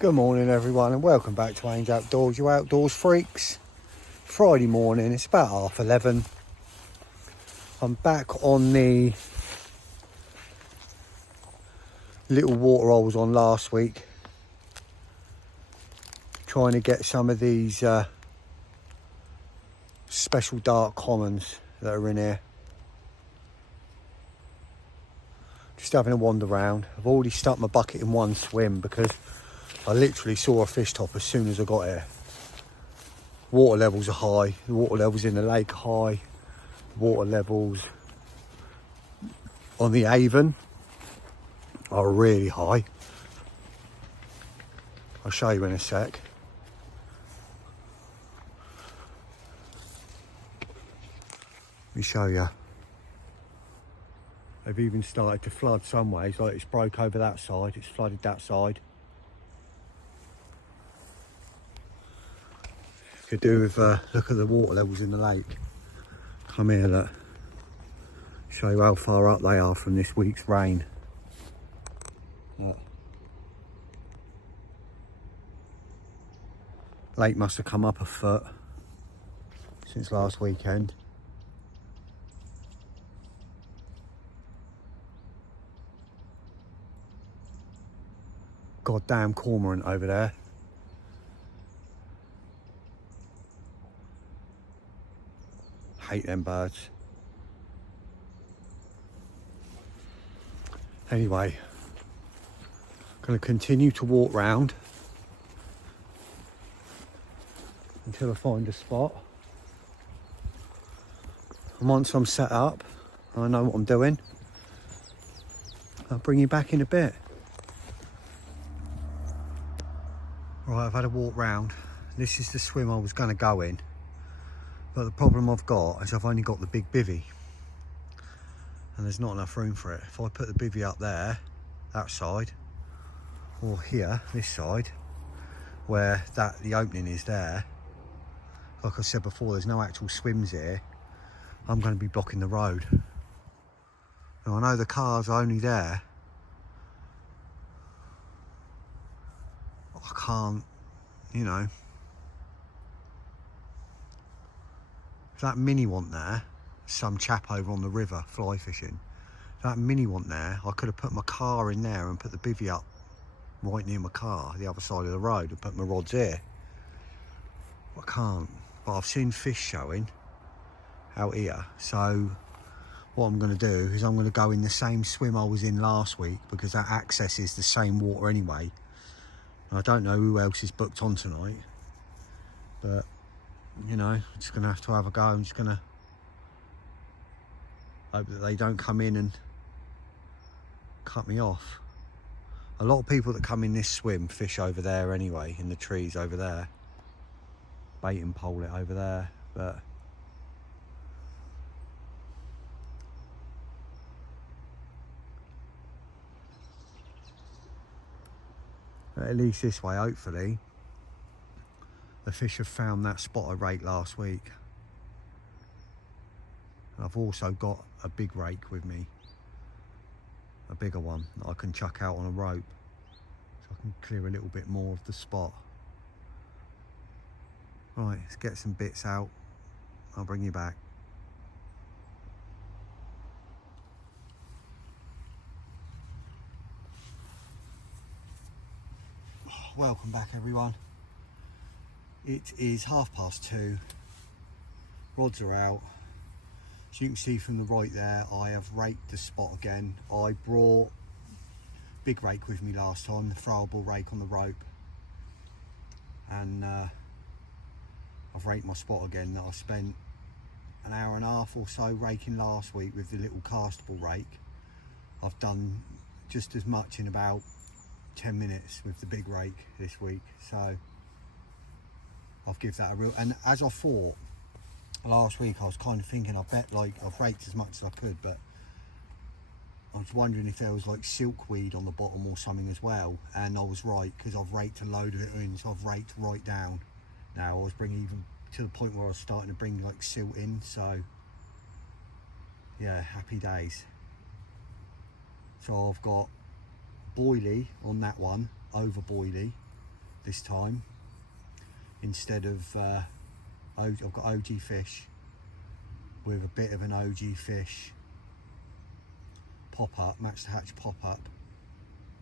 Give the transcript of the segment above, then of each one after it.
Good morning everyone and welcome back to Ains Outdoors, you outdoors freaks. Friday morning, it's about 11:30. I'm back on the little water I was on last week, trying to get some of these special dark commons that are in here. Just having a wander around. I've already stuck my bucket in one swim because I literally saw a fish top as soon as I got here. Water levels are high, the water levels in the lake are high, water levels on the Avon are really high. I'll show you in a sec. Let me show you. They've even started to flood some ways, like it's broke over that side, it's flooded that side. Could do with look at the water levels in the lake. Come here, look. Show you how far up they are from this week's rain. Look. Lake must have come up a foot since last weekend. Goddamn cormorant over there. Hate them birds. Anyway, going to continue to walk round until I find a spot. And once I'm set up, I know what I'm doing, I'll bring you back in a bit. Right, I've had a walk round. This is the swim I was going to go in. But the problem I've got is I've only got the big bivvy. And there's not enough room for it. If I put the bivvy up there, that side, or here, this side, where the opening is there, like I said before, there's no actual swims here, I'm going to be blocking the road. Now I know the cars are only there. I can't, you know. If that mini want there, some chap over on the river fly fishing, if that mini want there, I could have put my car in there and put the bivvy up right near my car, the other side of the road, and put my rods here. I can't, but I've seen fish showing out here, so what I'm going to do is I'm going to go in the same swim I was in last week, because that accesses the same water anyway. And I don't know who else is booked on tonight, but you know, I'm just going to have a go. I'm just going to hope that they don't come in and cut me off. A lot of people that come in this swim fish over there anyway, in the trees over there. Bait and pole it over there, but at least this way, hopefully, the fish have found that spot I raked last week. And I've also got a big rake with me, a bigger one that I can chuck out on a rope, so I can clear a little bit more of the spot. Right, let's get some bits out. I'll bring you back. Welcome back everyone. It is 2:30. Rods are out. So you can see from the right there, I have raked the spot again. I brought big rake with me last time, the throwable rake on the rope. And I've raked my spot again that I spent an hour and a half or so raking last week with the little castable rake. I've done just as much in about 10 minutes with the big rake this week, so I'll give that a real, and as I thought last week, I was kind of thinking, I bet like I've raked as much as I could, but I was wondering if there was like silkweed on the bottom or something as well, and I was right, because I've raked a load of it in, so I've raked right down. Now I was bringing even to the point where I was starting to bring like silt in, so yeah, happy days. So I've got boilie on that one, over boilie, this time. Instead of, I've got OG fish with a bit of an OG fish pop-up, match the hatch pop-up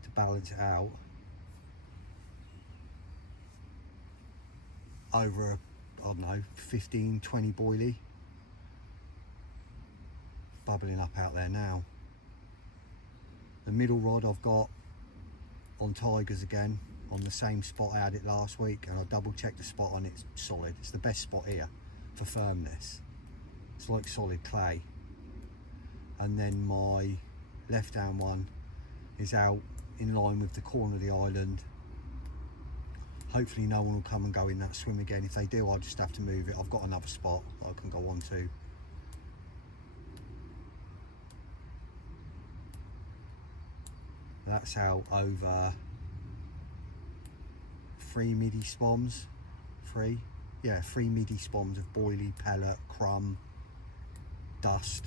to balance it out. Over a, I don't know, 15, 20 boilie. Bubbling up out there now. The middle rod I've got on Tigers again, on the same spot I had it last week, and I double checked the spot on it, it's solid. It's the best spot here for firmness. It's like solid clay. And then my left hand one is out in line with the corner of the island. Hopefully no one will come and go in that swim again. If they do, I'll just have to move it. I've got another spot that I can go on to. That's out over 3 midi spoms. 3 midi spoms of boilie, pellet, crumb, dust.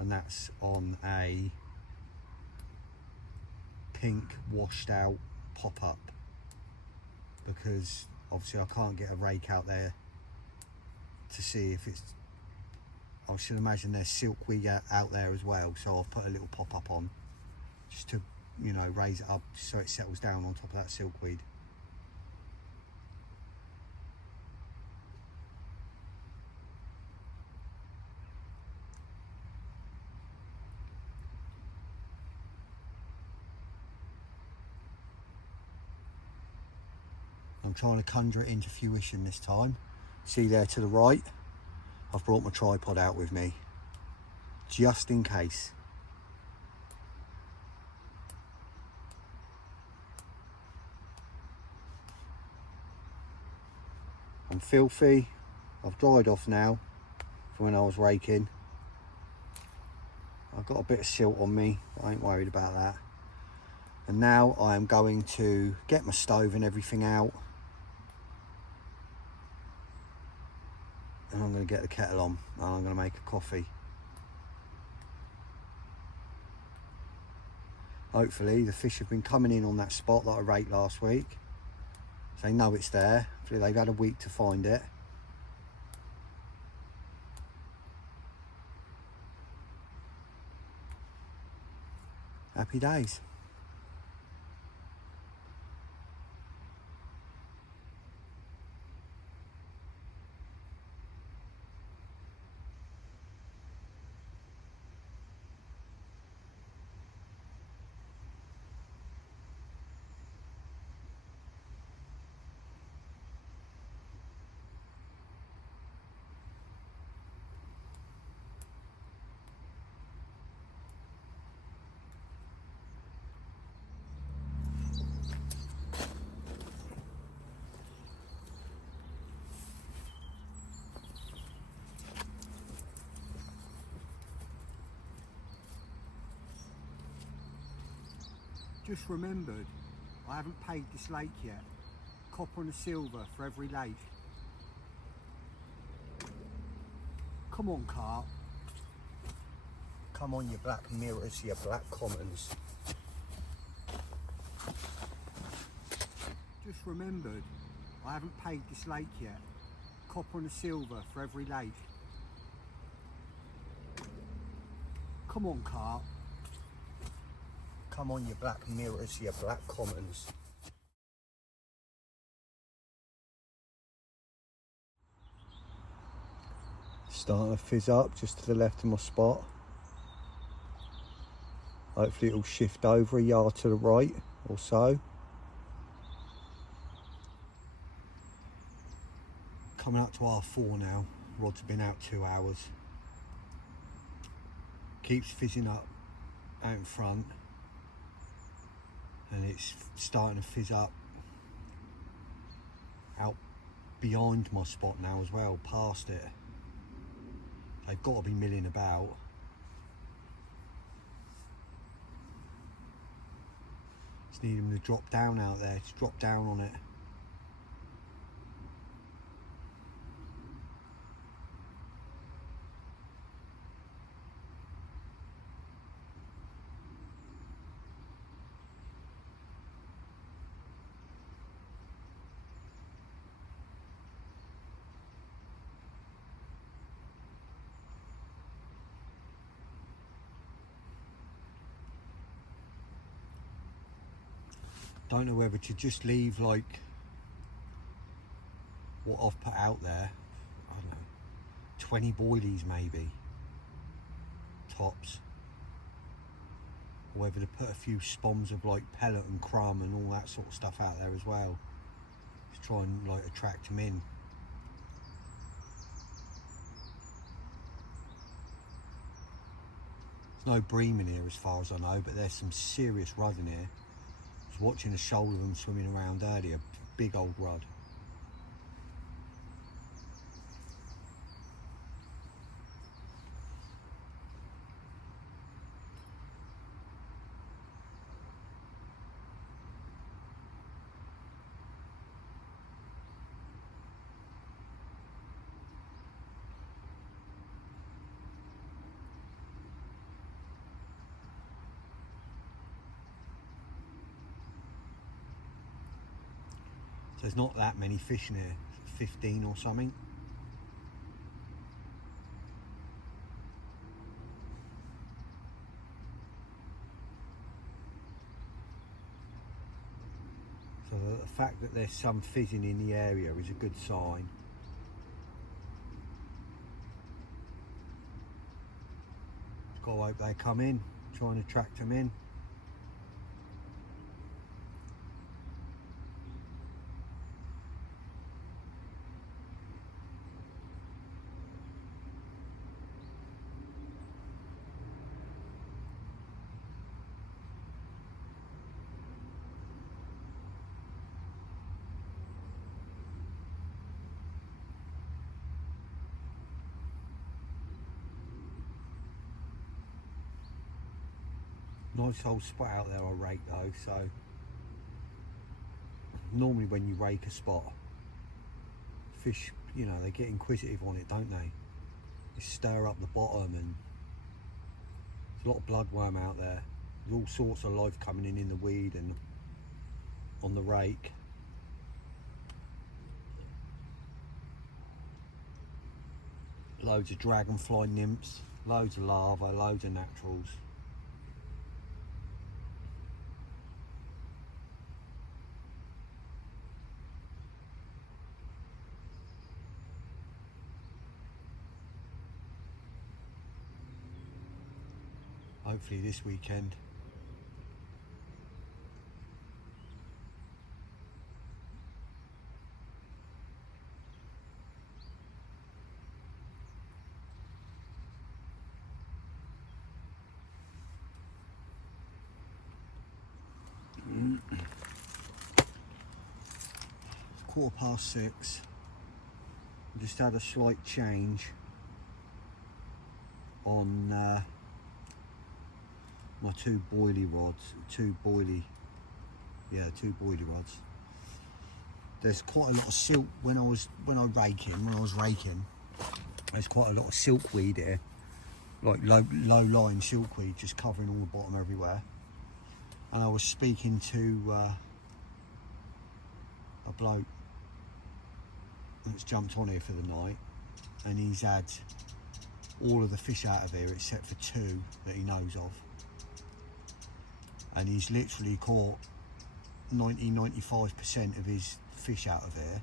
And that's on a pink washed out pop-up, because obviously I can't get a rake out there to see if it's, I should imagine there's silkweed out there as well, so I've put a little pop-up on just to, you know, raise it up so it settles down on top of that silkweed. I'm trying to conjure it into fruition this time. See there to the right, I've brought my tripod out with me, just in case. I'm filthy. I've dried off now from when I was raking. I've got a bit of silt on me, I ain't worried about that. And now I am going to get my stove and everything out. And I'm going to get the kettle on and I'm going to make a coffee. Hopefully the fish have been coming in on that spot that I raked last week. So they know it's there. Hopefully they've had a week to find it. Happy days. Just remembered, I haven't paid this lake yet. Copper and a silver for every lake. Come on, carp. Come on, you black mirrors, you black commons. Just remembered, I haven't paid this lake yet. Copper and a silver for every lake. Come on, carp. Come on, you black mirrors, you black commons. Starting to fizz up just to the left of my spot. Hopefully it'll shift over a yard to the right or so. Coming up to R4 now. Rod's been out 2 hours. Keeps fizzing up out in front. And it's starting to fizz up out behind my spot now as well, past it. They've got to be milling about. Just need them to drop down out there, just drop down on it. Don't know whether to just leave like what I've put out there, I don't know, 20 boilies maybe, tops, or whether to put a few spoms of like pellet and crumb and all that sort of stuff out there as well, to try and like attract them in. There's no bream in here as far as I know, but there's some serious rudd in here. I was watching a shoal of them swimming around earlier, big old rudd. There's not that many fish in here, 15 or something. So the fact that there's some fizzing in the area is a good sign. Just gotta hope they come in, try and attract them in. Nice old spot out there I rake though, so normally when you rake a spot, fish, you know, they get inquisitive on it, don't they? They stir up the bottom, and there's a lot of bloodworm out there. There's all sorts of life coming in the weed and on the rake. Loads of dragonfly nymphs, loads of larvae, loads of naturals. Hopefully this weekend. It's 6:15. Just had a slight change on my two boilie rods, two boilie rods. There's quite a lot of silk when I was raking. There's quite a lot of silkweed here, like low lying silkweed, just covering all the bottom everywhere. And I was speaking to a bloke that's jumped on here for the night, and he's had all of the fish out of here except for two that he knows of, and he's literally caught 90–95% of his fish out of here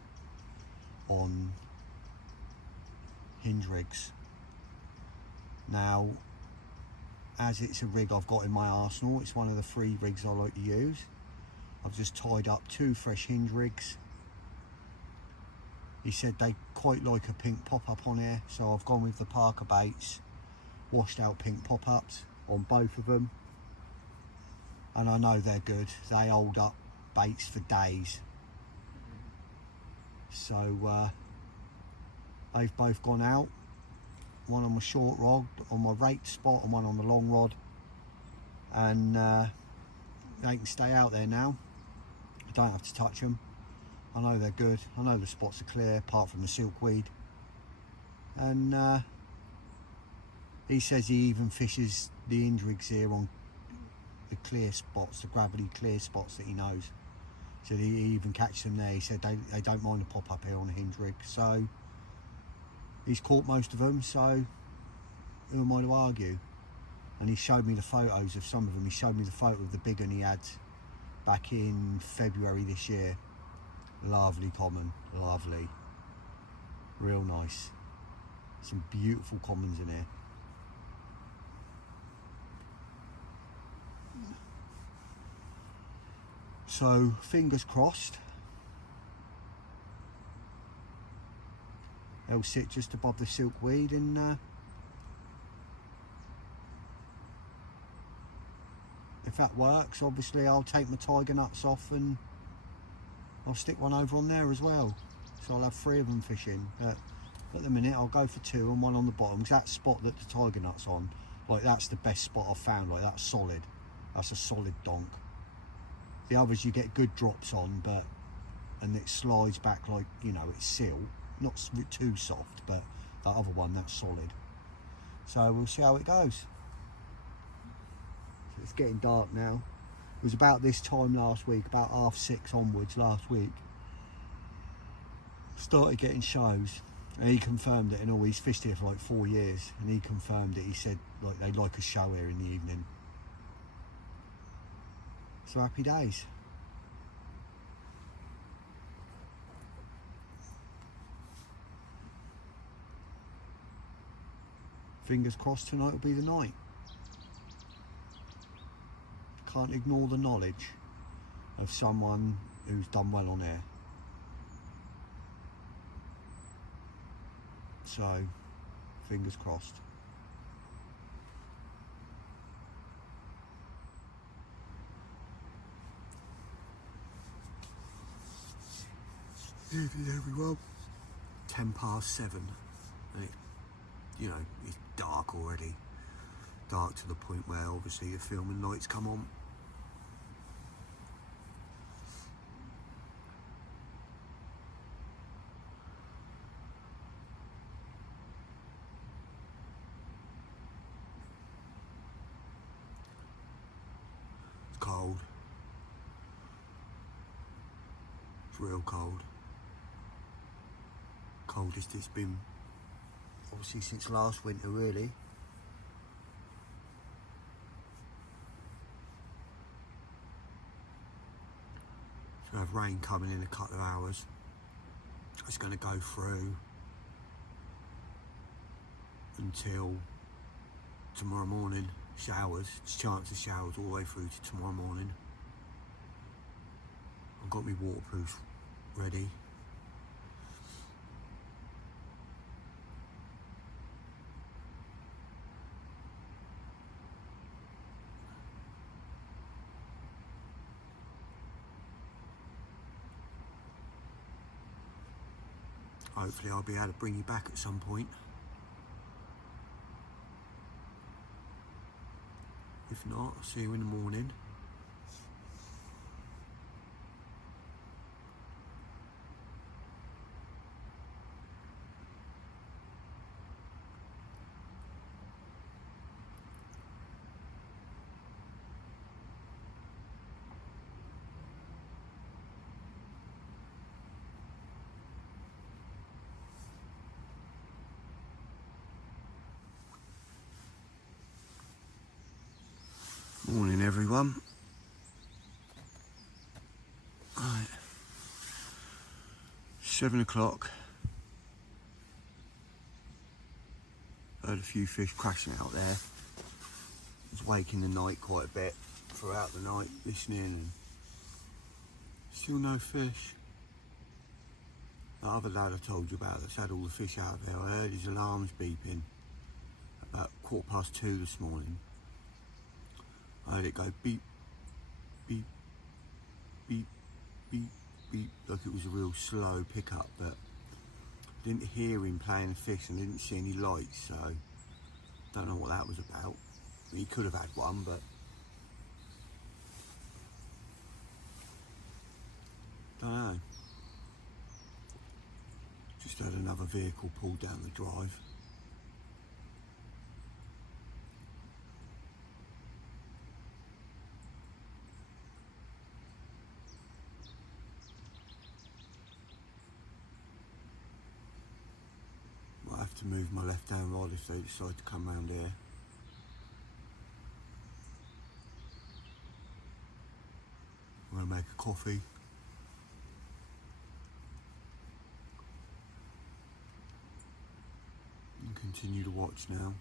on hinge rigs. Now, as it's a rig I've got in my arsenal, it's one of the 3 rigs I like to use. I've just tied up 2 fresh hinge rigs. He said they quite like a pink pop-up on here, so I've gone with the Parker baits, washed out pink pop-ups on both of them, and I know they're good. They hold up baits for days. So they've both gone out, one on my short rod on my raked spot and one on the long rod, and they can stay out there now. I don't have to touch them. I know they're good. I know the spots are clear apart from the silkweed. And he says he even fishes the hinge rigs here on the clear spots, the gravity clear spots that he knows. So he even catches them there. He said they don't mind the pop up here on the hinge rig. So he's caught most of them, so who am I to argue? And he showed me the photos of some of them. He showed me the photo of the big one he had back in February this year. Lovely common, lovely, real nice. Some beautiful commons in here. So fingers crossed they'll sit just above the silkweed, and if that works, obviously I'll take my tiger nuts off and I'll stick one over on there as well. So I'll have 3 of them fishing. But at the minute I'll go for 2 and 1 on the bottom, because that spot that the tiger nut's on, like, that's the best spot I've found. Like, that's solid. That's a solid donk. The others you get good drops on, and it slides back like, you know, it's silt. Not too soft, but that other one, that's solid. So we'll see how it goes. So it's getting dark now. It was about this time last week, about 6:30 onwards last week, started getting shows, and he confirmed it. And all, he's fished here for like 4 years, and he confirmed it. He said, like, they'd like a show here in the evening. So happy days. Fingers crossed tonight will be the night. Can't ignore the knowledge of someone who's done well on air. So, fingers crossed. Evening everyone. 7:10. And you know, it's dark already. Dark to the point where obviously the filming lights come on. It's cold. It's real cold. Coldest it's been obviously since last winter, really. So we have rain coming in a couple of hours. It's going to go through until tomorrow morning. Showers, chance of showers all the way through to tomorrow morning. I've got my waterproof ready. Hopefully I'll be able to bring you back at some point. If not, I'll see you in the morning. Morning everyone. Right. 7 o'clock. Heard a few fish crashing out there. Was waking the night quite a bit throughout the night, listening, and still no fish. The other lad I told you about that's had all the fish out there, I heard his alarms beeping about 2:15 this morning. I heard it go beep, beep, beep, beep, beep, like it was a real slow pickup, but I didn't hear him playing the fish and didn't see any lights, so don't know what that was about. He could have had one, but don't know. Just had another vehicle pulled down the drive. Might have to move my left-hand rod if they decide to come round here. We'll Go make a coffee. And continue to watch now.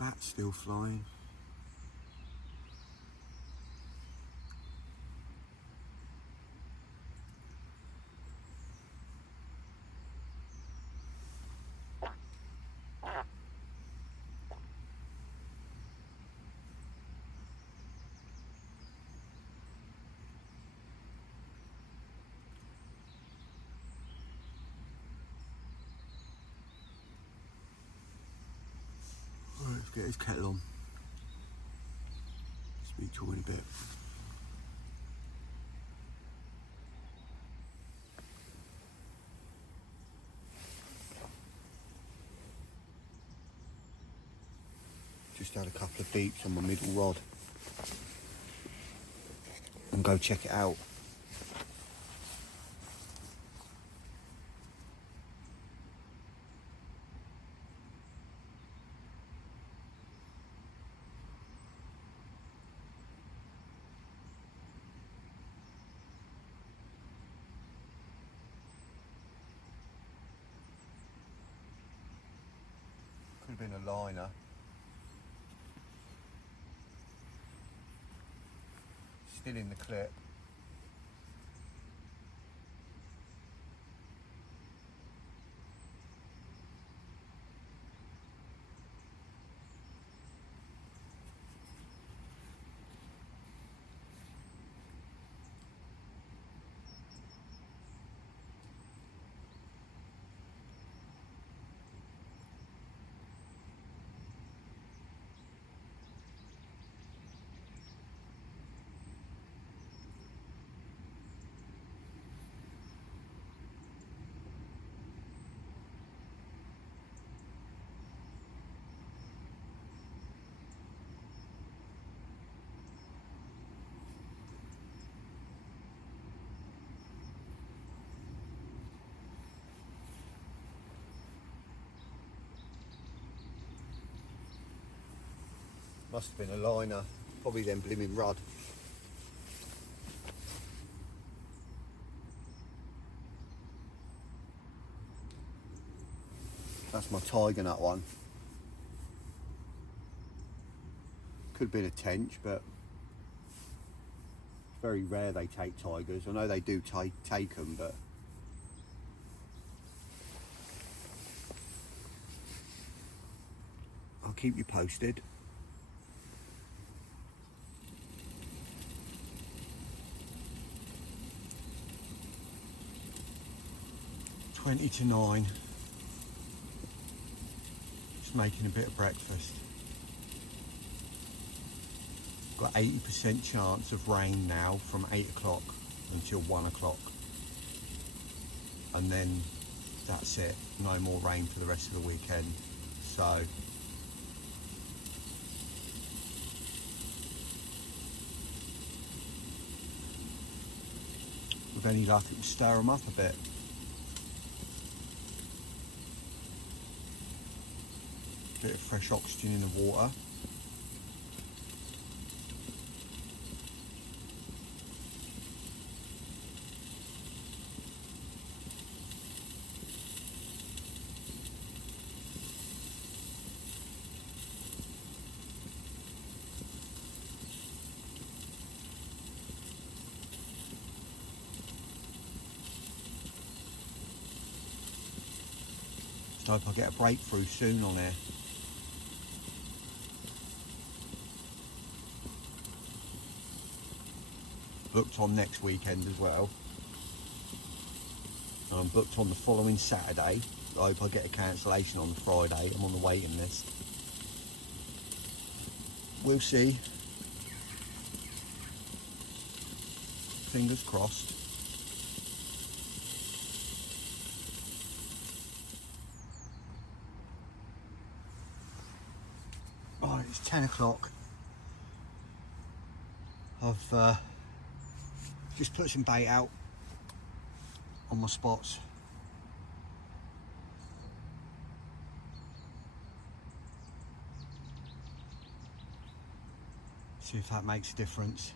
Bat's still flying. Right, let's get his kettle on. Speak to him in a bit. Just had a couple of beeps on my middle rod and go check it out. Could have been a liner. Still in the clip. Must have been a liner, probably them blimmin' rudd. That's my tiger nut one. Could have been a tench, but it's very rare they take tigers. I know they do take them, but I'll keep you posted. Twenty to 9. Just making a bit of breakfast. Got 80% chance of rain now from 8 o'clock until 1 o'clock. And then that's it. No more rain for the rest of the weekend. So with any luck, it will stir them up a bit. Bit of fresh oxygen in the water. Just hope I get a breakthrough soon on here. Booked on next weekend as well. And I'm booked on the following Saturday. I hope I get a cancellation on the Friday. I'm on the waiting list. We'll see. Fingers crossed. Right, it's 10 o'clock. I've just put some bait out. on my spots. See if that makes a difference.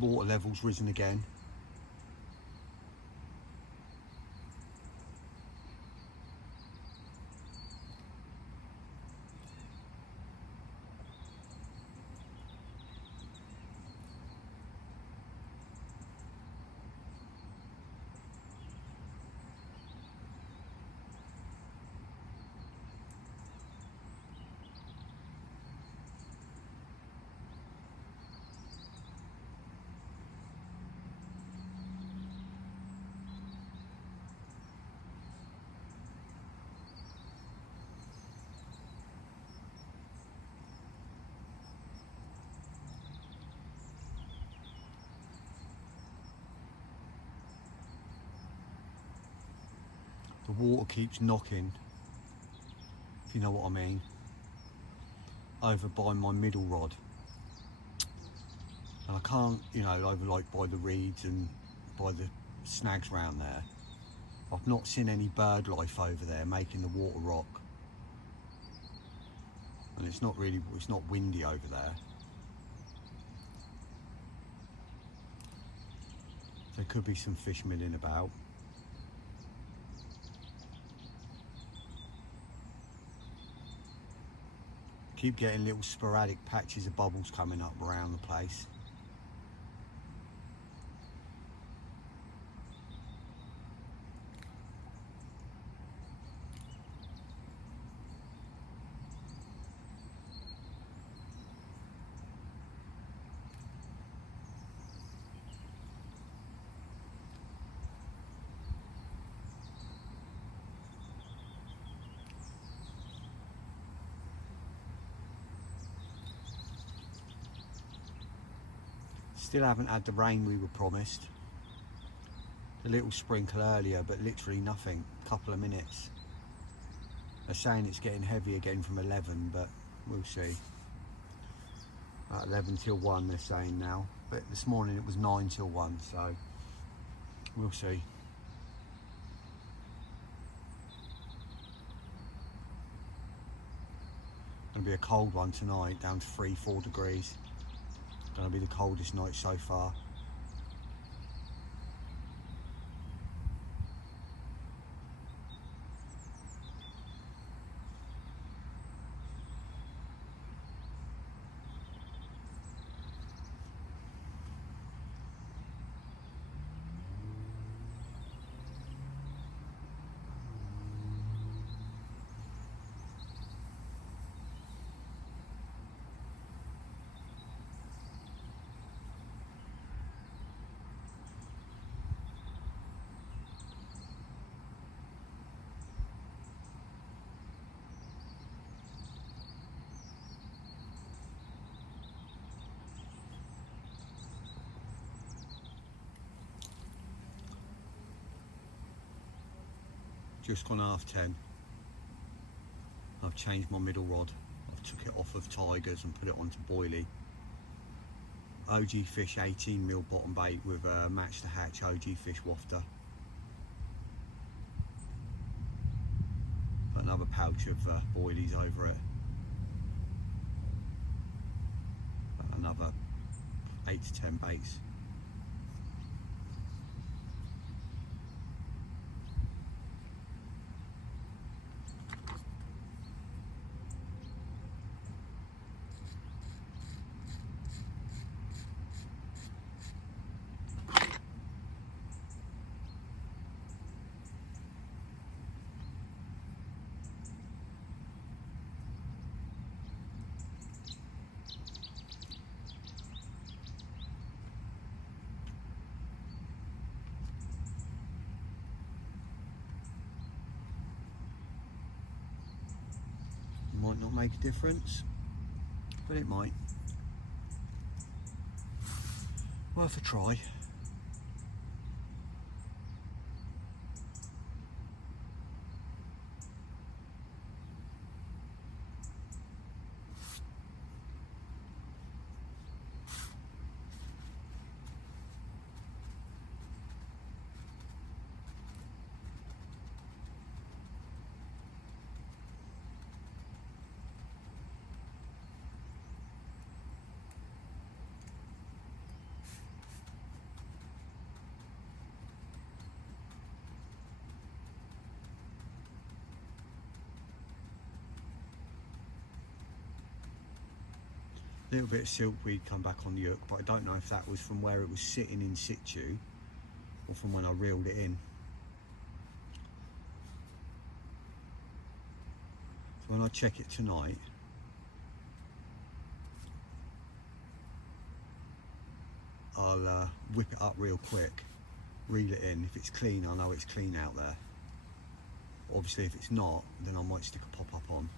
Water levels risen again. The water keeps knocking, if you know what I mean, over by my middle rod. And I can't, you know, over like by the reeds and by the snags round there. I've not seen any bird life over there making the water rock. And it's not windy over there. There could be some fish milling about. Keep getting little sporadic patches of bubbles coming up around the place. Still haven't had the rain we were promised. A little sprinkle earlier, but literally nothing, a couple of minutes. They're saying it's getting heavy again from 11, but we'll see. About 11 till 1 they're saying now, but this morning it was 9 till 1, so we'll see. Gonna be a cold one tonight, down to 3-4 degrees. Gonna be the coldest night so far. Just gone 10:30. I've changed my middle rod. I've took it off of Tigers and put it onto Boilie. OG Fish 18mm bottom bait with a match the hatch OG Fish wafter. Put another pouch of Boilies over it. Put another 8 to 10 baits. Might not make a difference, but it might. Worth a try. A little bit of silkweed come back on the hook, but I don't know if that was from where it was sitting in situ or from when I reeled it in. So when I check it tonight, I'll whip it up real quick, reel it in. If it's clean, I know it's clean out there. Obviously if it's not, then I might stick a pop-up on.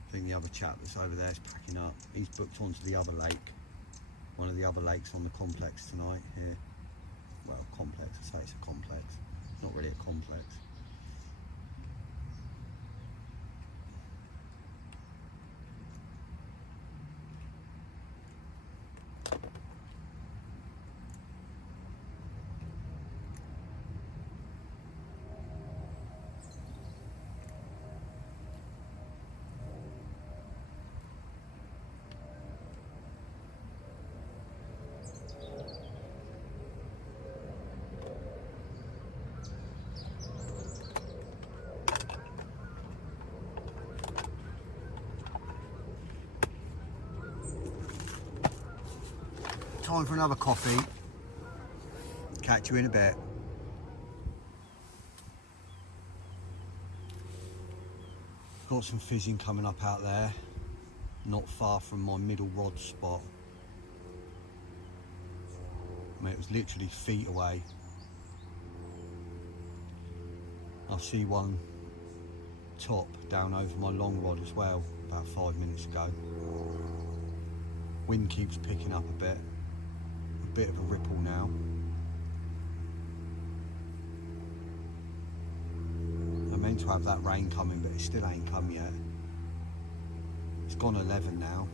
I think the other chap that's over there is packing up. He's booked onto the other lake, one of the other lakes on the complex tonight here. Well, complex, I say it's a complex. It's not really a complex. Time for another coffee. Catch you in a bit. Got some fizzing coming up out there, not far from my middle rod spot. I mean, it was literally feet away. I see one top down over my long rod as well, about 5 minutes ago. Wind keeps picking up a bit of a ripple now. I meant to have that rain coming, but it still ain't come yet. It's gone 11 now.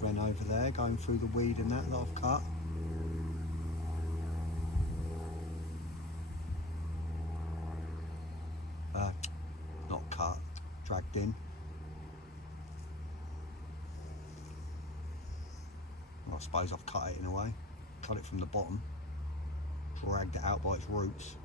Wren over there going through the weed and that I've cut. Not cut, dragged in. I suppose I've cut it in a way. Cut it from the bottom, dragged it out by its roots.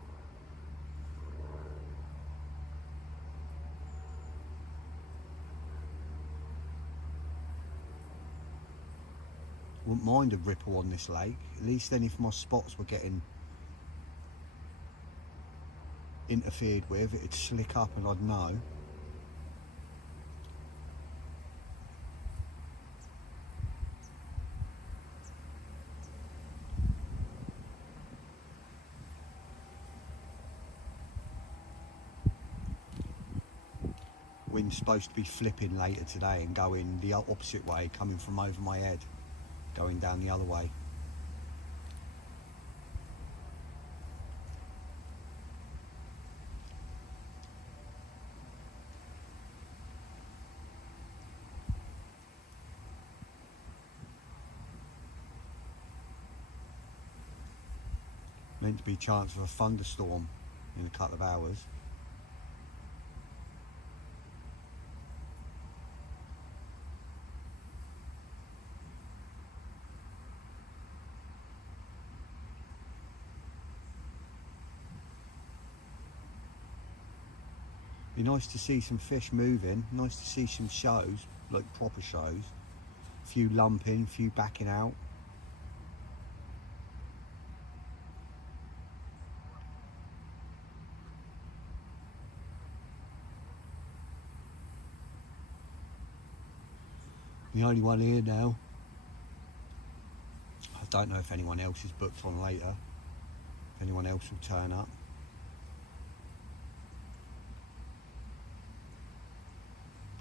Wouldn't mind a ripple on this lake, at least then if my spots were getting interfered with, it'd slick up and I'd know. Wind's supposed to be flipping later today and going the opposite way, coming from over my head, going down the other way. Meant to be a chance of a thunderstorm in a couple of hours. Be nice to see some fish moving, nice to see some shows. like proper shows. A few lumping, a few backing out. The only one here now. I don't know if anyone else is booked on later. If anyone else will turn up.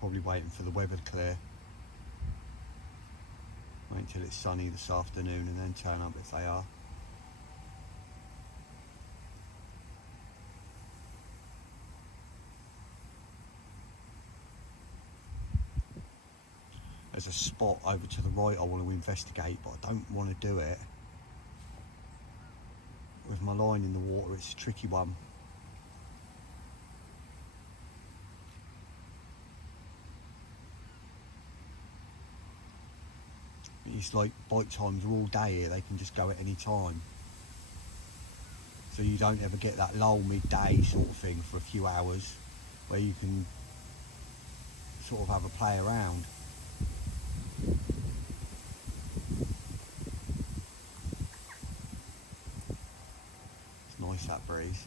Probably waiting for the weather to clear. Wait until it's sunny this afternoon and then turn up if they are. There's a spot over to the right I want to investigate, but I don't want to do it with my line in the water. It's a tricky one. It's like bite times are all day here, they can just go at any time. So you don't ever get that lull midday sort of thing for a few hours where you can sort of have a play around. It's nice, that breeze.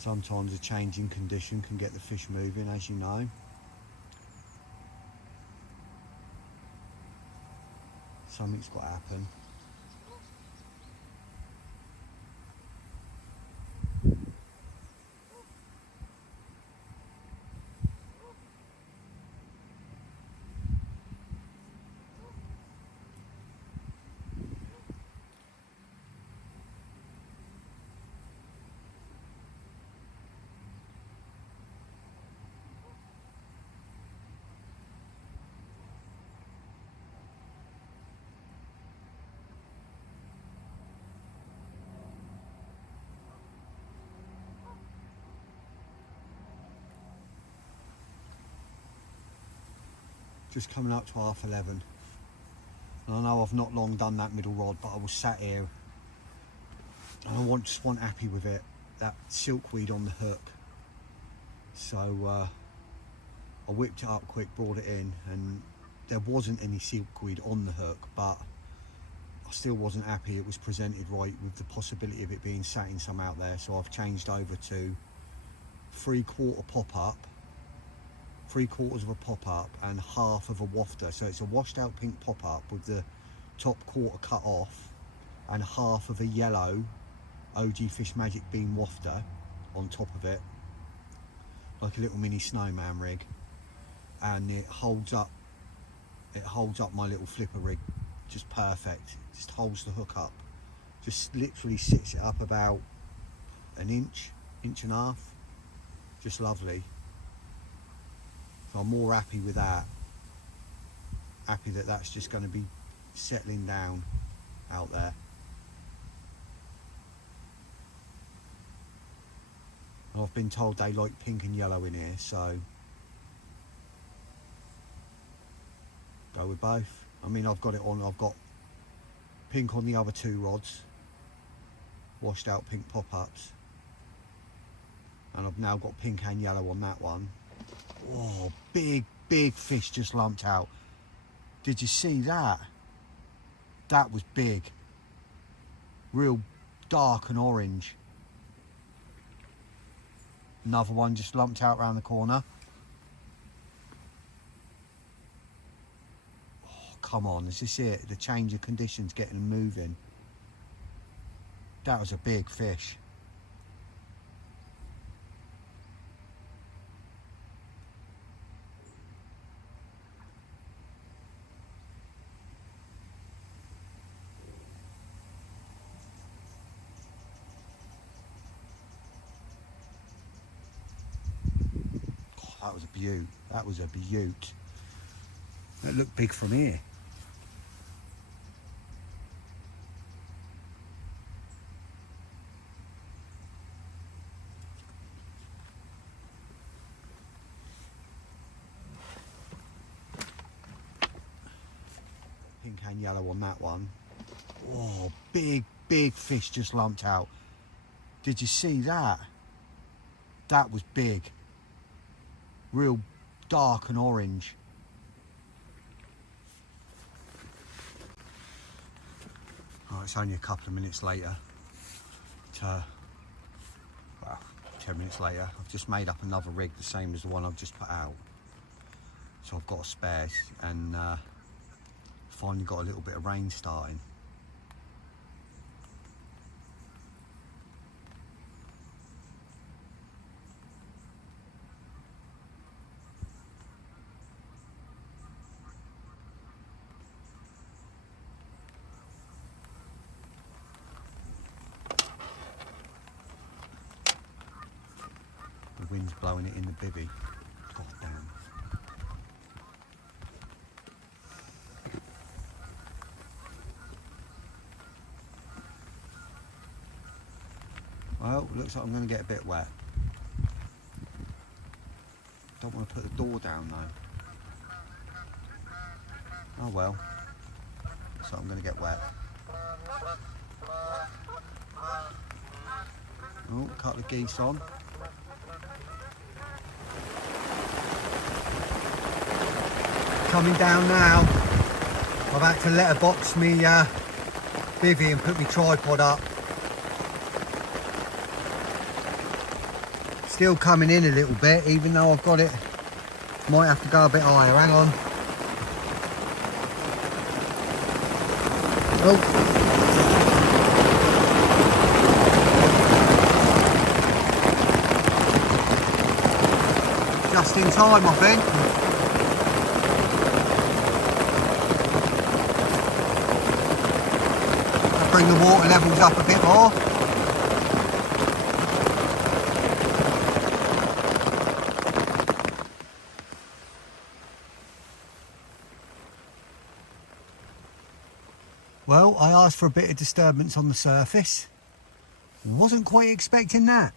Sometimes a change in condition can get the fish moving, as you know. Something's got to happen. Just coming up to 11:30. And I know I've not long done that middle rod, but I was sat here and I just want happy with it. That silkweed on the hook. So I whipped it up quick, brought it in, and there wasn't any silkweed on the hook, but I still wasn't happy it was presented right with the possibility of it being sat in some out there. So I've changed over to 3/4 pop-up, 3/4 of a pop-up and half of a wafter. So it's a washed out pink pop-up with the top quarter cut off and half of a yellow OG Fish Magic beam wafter on top of it, like a little mini snowman rig, and it holds up my little flipper rig just perfect. Just holds the hook up, just literally sits it up about an inch and a half. Just lovely. So I'm more happy with that. Happy that that's just going to be settling down out there. And I've been told they like pink and yellow in here, so go with both. I mean, I've got pink on the other two rods, washed out pink pop-ups, and I've now got pink and yellow on that one. Oh, big fish just lumped out. Did you see that? That was big. Real dark and orange. Another one just lumped out around the corner. Oh, come on, is this it? The change of conditions getting them moving. That was a big fish. That was a beaut. That was a beaut. That looked big from here. pink and yellow on that one. Oh, big fish just lumped out. Did you see that? That was big. Real dark and orange. Oh, it's only a couple of minutes later. Well, 10 minutes later. I've just made up another rig, the same as the one I've just put out. So I've got a spare, and finally got a little bit of rain starting. The wind's blowing it in the bivvy. God damn. Well, looks like I'm going to get a bit wet. Don't want to put the door down though. Oh well. So I'm going to get wet. Oh, a couple of geese on. Coming down now. I've had to letterbox me bivvy and put my tripod up. Still coming in a little bit, even though I've got it. Might have to go a bit higher. Hang on. Oh. Just in time, I think. Bring the water levels up a bit more. Well, I asked for a bit of disturbance on the surface. Wasn't quite expecting that.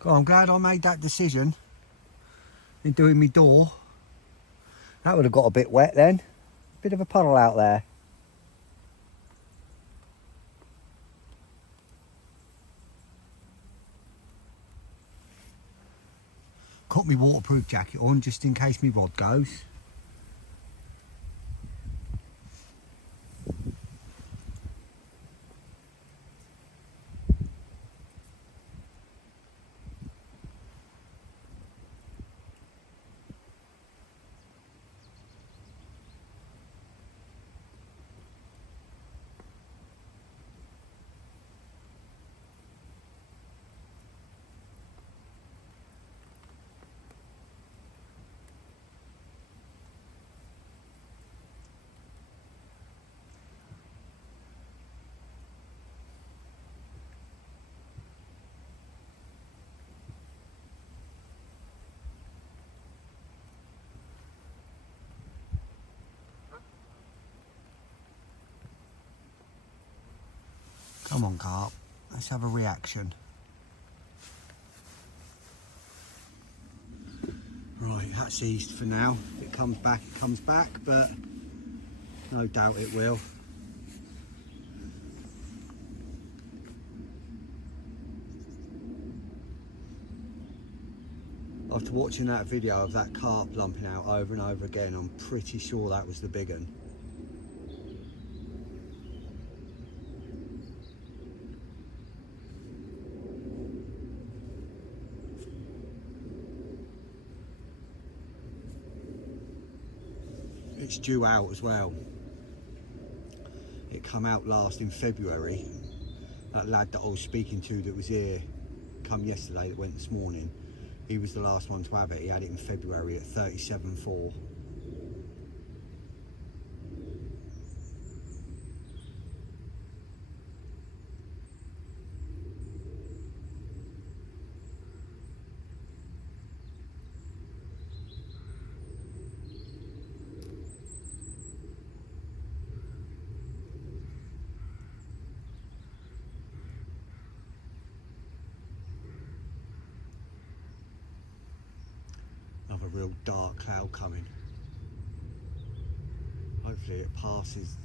God, I'm glad I made that decision in doing my door. That would have got a bit wet then. Bit of a puddle out there. Got my waterproof jacket on just in case my rod goes. Come on, carp. Let's have a reaction. Right, that's eased for now. If it comes back, but no doubt it will. After watching that video of that carp lumping out over and over again, I'm pretty sure that was the big one. It's due out as well. It come out last in February. That lad that I was speaking to that was here come yesterday, that went this morning, he was the last one to have it. He had it in February at 37.4. real dark cloud coming. Hopefully it passes.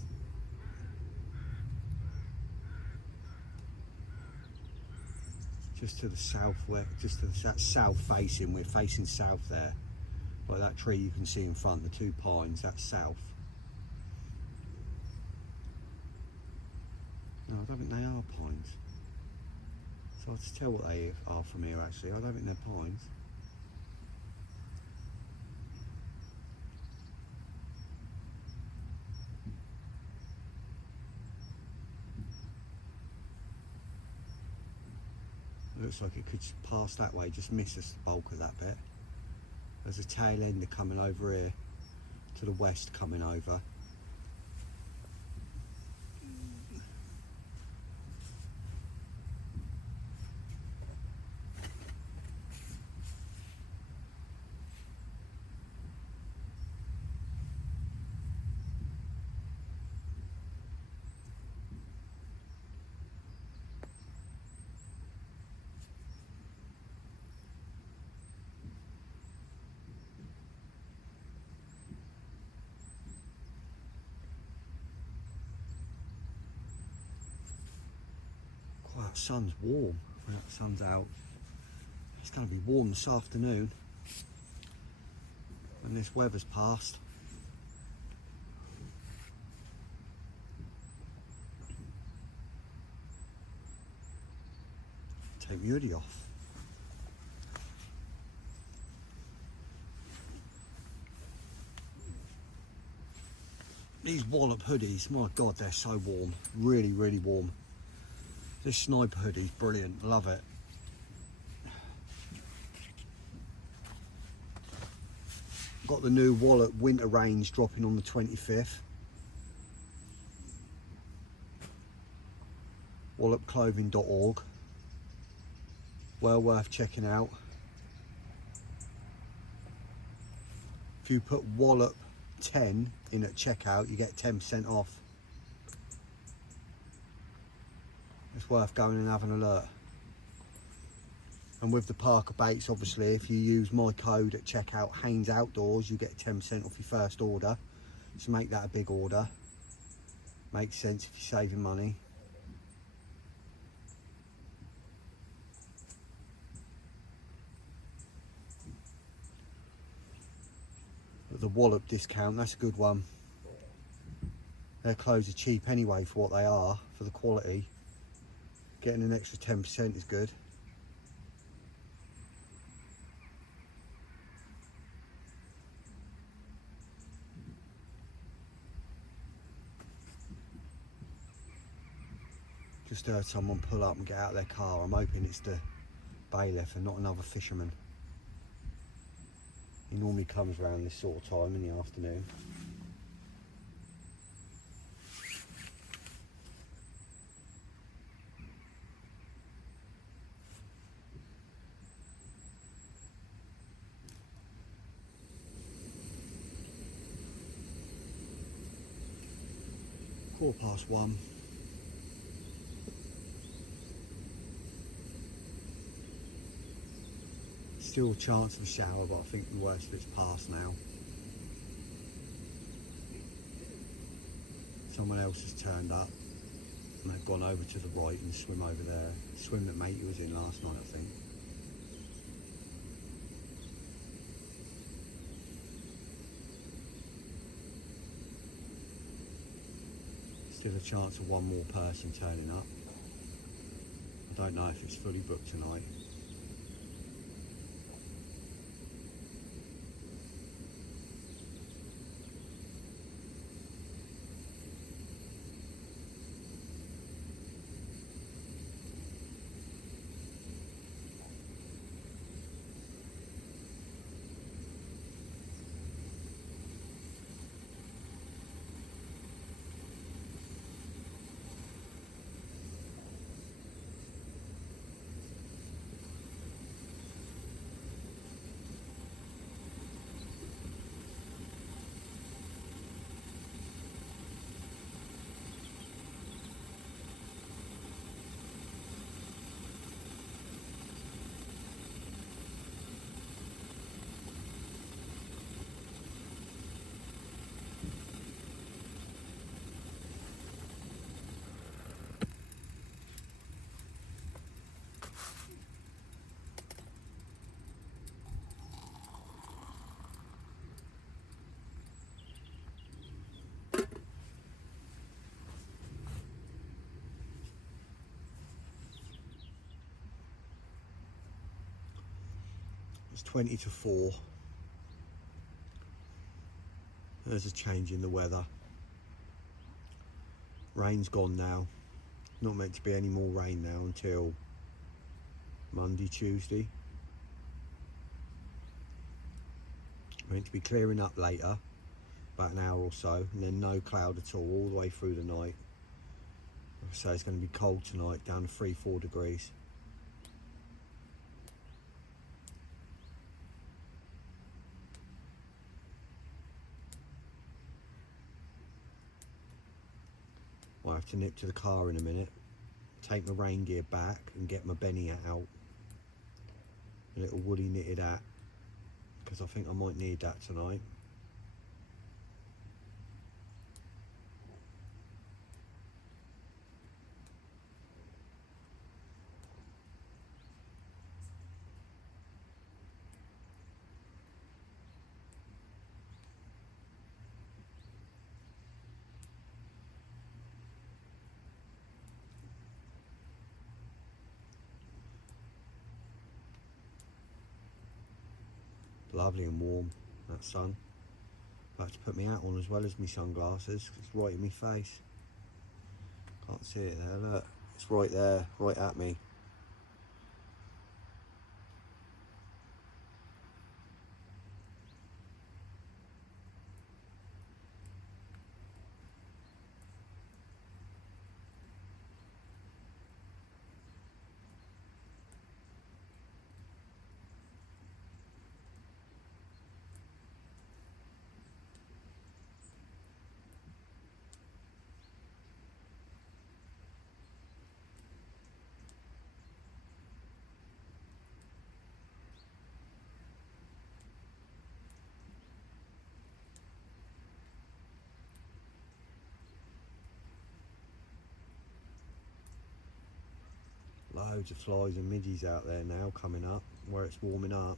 Just to the southwest, just to that south facing, we're facing south there. Like that tree you can see in front, the two pines, that's south. No, I don't think they are pines. So I'll just tell what they are from here actually. I don't think they're pines. Looks like it could pass that way, just miss us the bulk of that bit. There's a tail ender coming over here to the west coming over. Wow, the sun's warm. Well, the sun's out. It's going to be warm this afternoon when this weather's passed. Take my hoodie off. These Wallop hoodies, my God, they're so warm. Really, really warm. This sniper hoodie's brilliant, love it. Got the new Wallop winter range dropping on the 25th. wallopclothing.org. Well worth checking out. If you put Wallop 10 in at checkout, you get 10% off. It's worth going and having a look. And with the Parker baits, obviously, if you use my code at checkout, Haynes Outdoors, you get 10% off your first order. So make that a big order. Makes sense if you're saving money. But the Wallop discount, that's a good one. Their clothes are cheap anyway for what they are, for the quality. Getting an extra 10% is good. Just heard someone pull up and get out of their car. I'm hoping it's the bailiff and not another fisherman. He normally comes around this sort of time in the afternoon. £1:15. Still a chance of a shower, but I think the worst of it's past now. Someone else has turned up and they've gone over to the right and swim over there. Swim that mate was in last night, I think. Still a chance of one more person turning up. I don't know if it's fully booked tonight. It's 20 to 4. There's a change in the weather. Rain's gone now. Not meant to be any more rain now until Monday, Tuesday. Meant to be clearing up later, about an hour or so, and then no cloud at all the way through the night. So it's going to be cold tonight, down to 3-4 degrees. I'll have to nip to the car in a minute, take my rain gear back and get my Benny out, a little woolly knitted hat, because I think I might need that tonight. Lovely and warm, that sun. I've to put my hat on as well as my sunglasses, 'cause it's right in my face. Can't see it there, look. It's right there, right at me. Loads of flies and midges out there now coming up where it's warming up.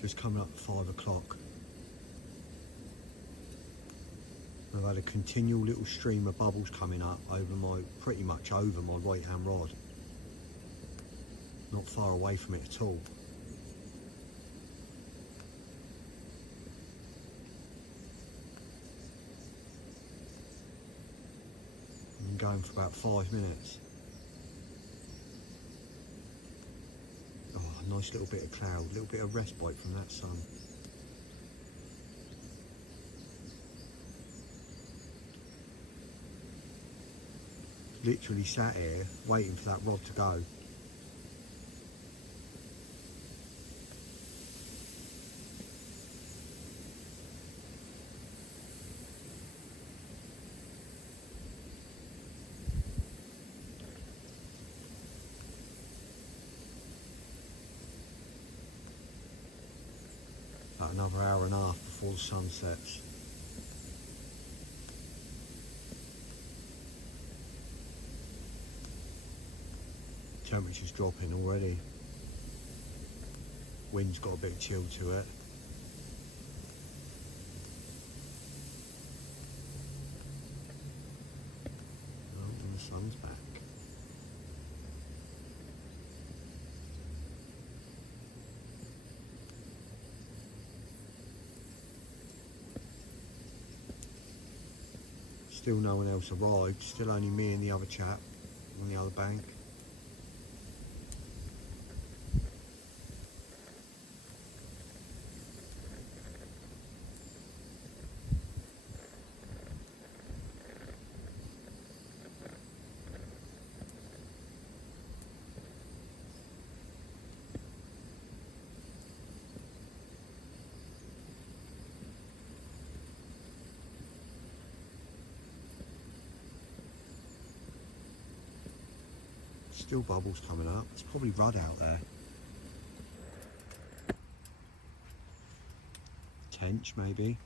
Just coming up 5 o'clock. I've had a continual little stream of bubbles coming up over pretty much over my right hand rod. Not far away from it at all. I'm going for about 5 minutes. Oh, a nice little bit of cloud, a little bit of respite from that sun. Literally sat here waiting for that rod to go. About another hour and a half before the sun sets. Temperature's dropping already. Wind's got a bit of chill to it. Oh, and the sun's back. Still no one else arrived, still only me and the other chap on the other bank. Still bubbles coming up. It's probably rudd out there. Tench maybe.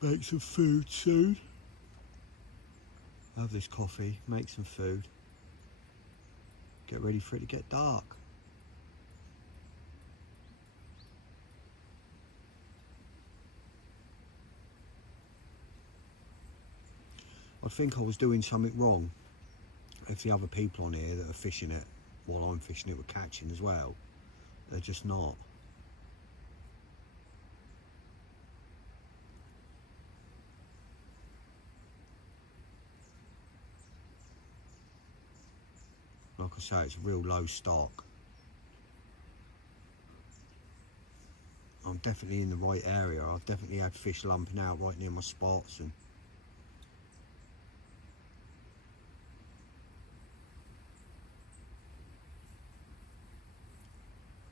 Make some food soon. Have this coffee, make some food. Get ready for it to get dark. I think I was doing something wrong if the other people on here that are fishing it while I'm fishing it were catching as well. They're just not. Like I say, it's real low stock. I'm definitely in the right area. I've definitely had fish lumping out right near my spots, and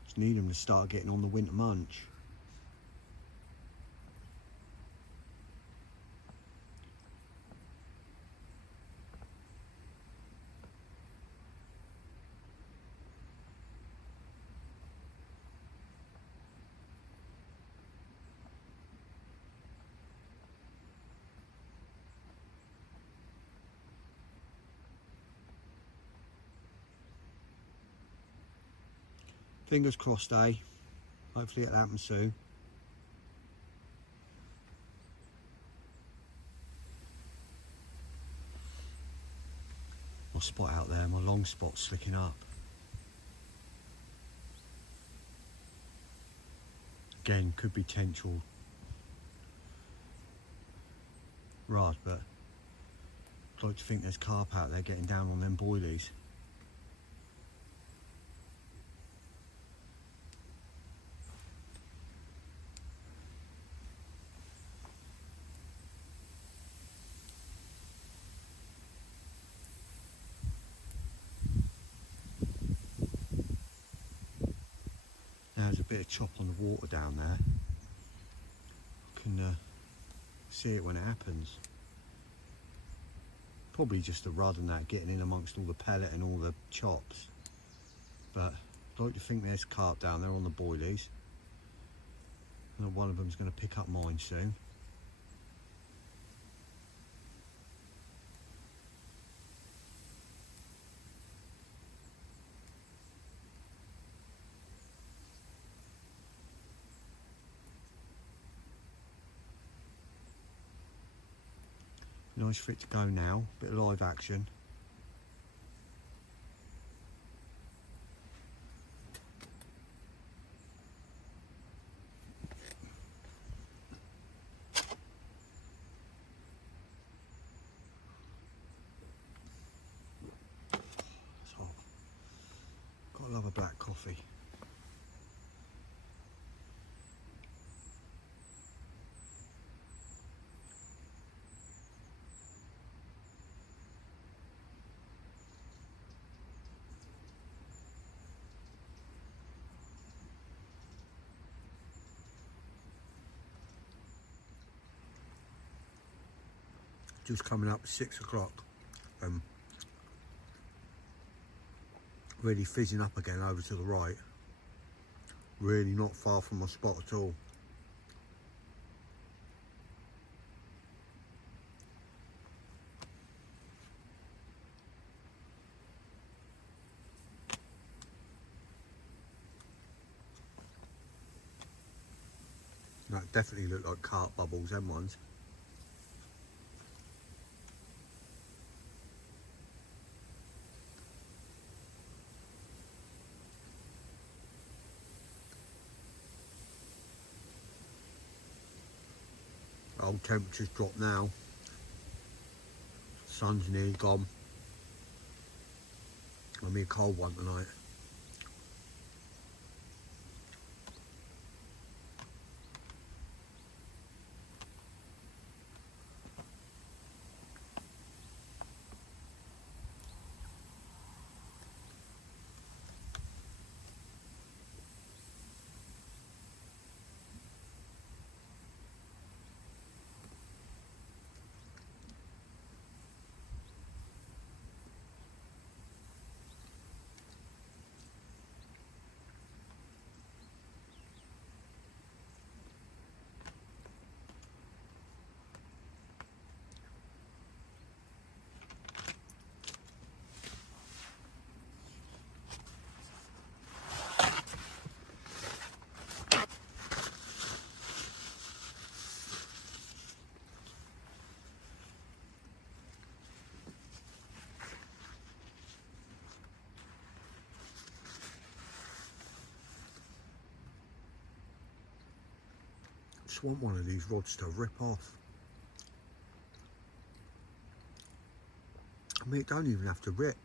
just need them to start getting on the winter munch. Fingers crossed, eh? Hopefully it'll happen soon. My spot out there, my long spot's slicking up. Again, could be potential rudd, but I'd like to think there's carp out there getting down on them boilies. There's a bit of chop on the water down there. I can see it when it happens. Probably just the rudd and that getting in amongst all the pellet and all the chops. But I'd like to think there's carp down there on the boilies. And one of them's going to pick up mine soon. Nice for it to go now, bit of live action. It's hot. Gotta love a black coffee. Just coming up 6 o'clock. Really fizzing up again over to the right. Really not far from my spot at all. That definitely look like carp bubbles, them ones. Old temperatures drop now. Sun's nearly gone. It'll be a cold one tonight. Just want one of these rods to rip off. I mean, it don't even have to rip.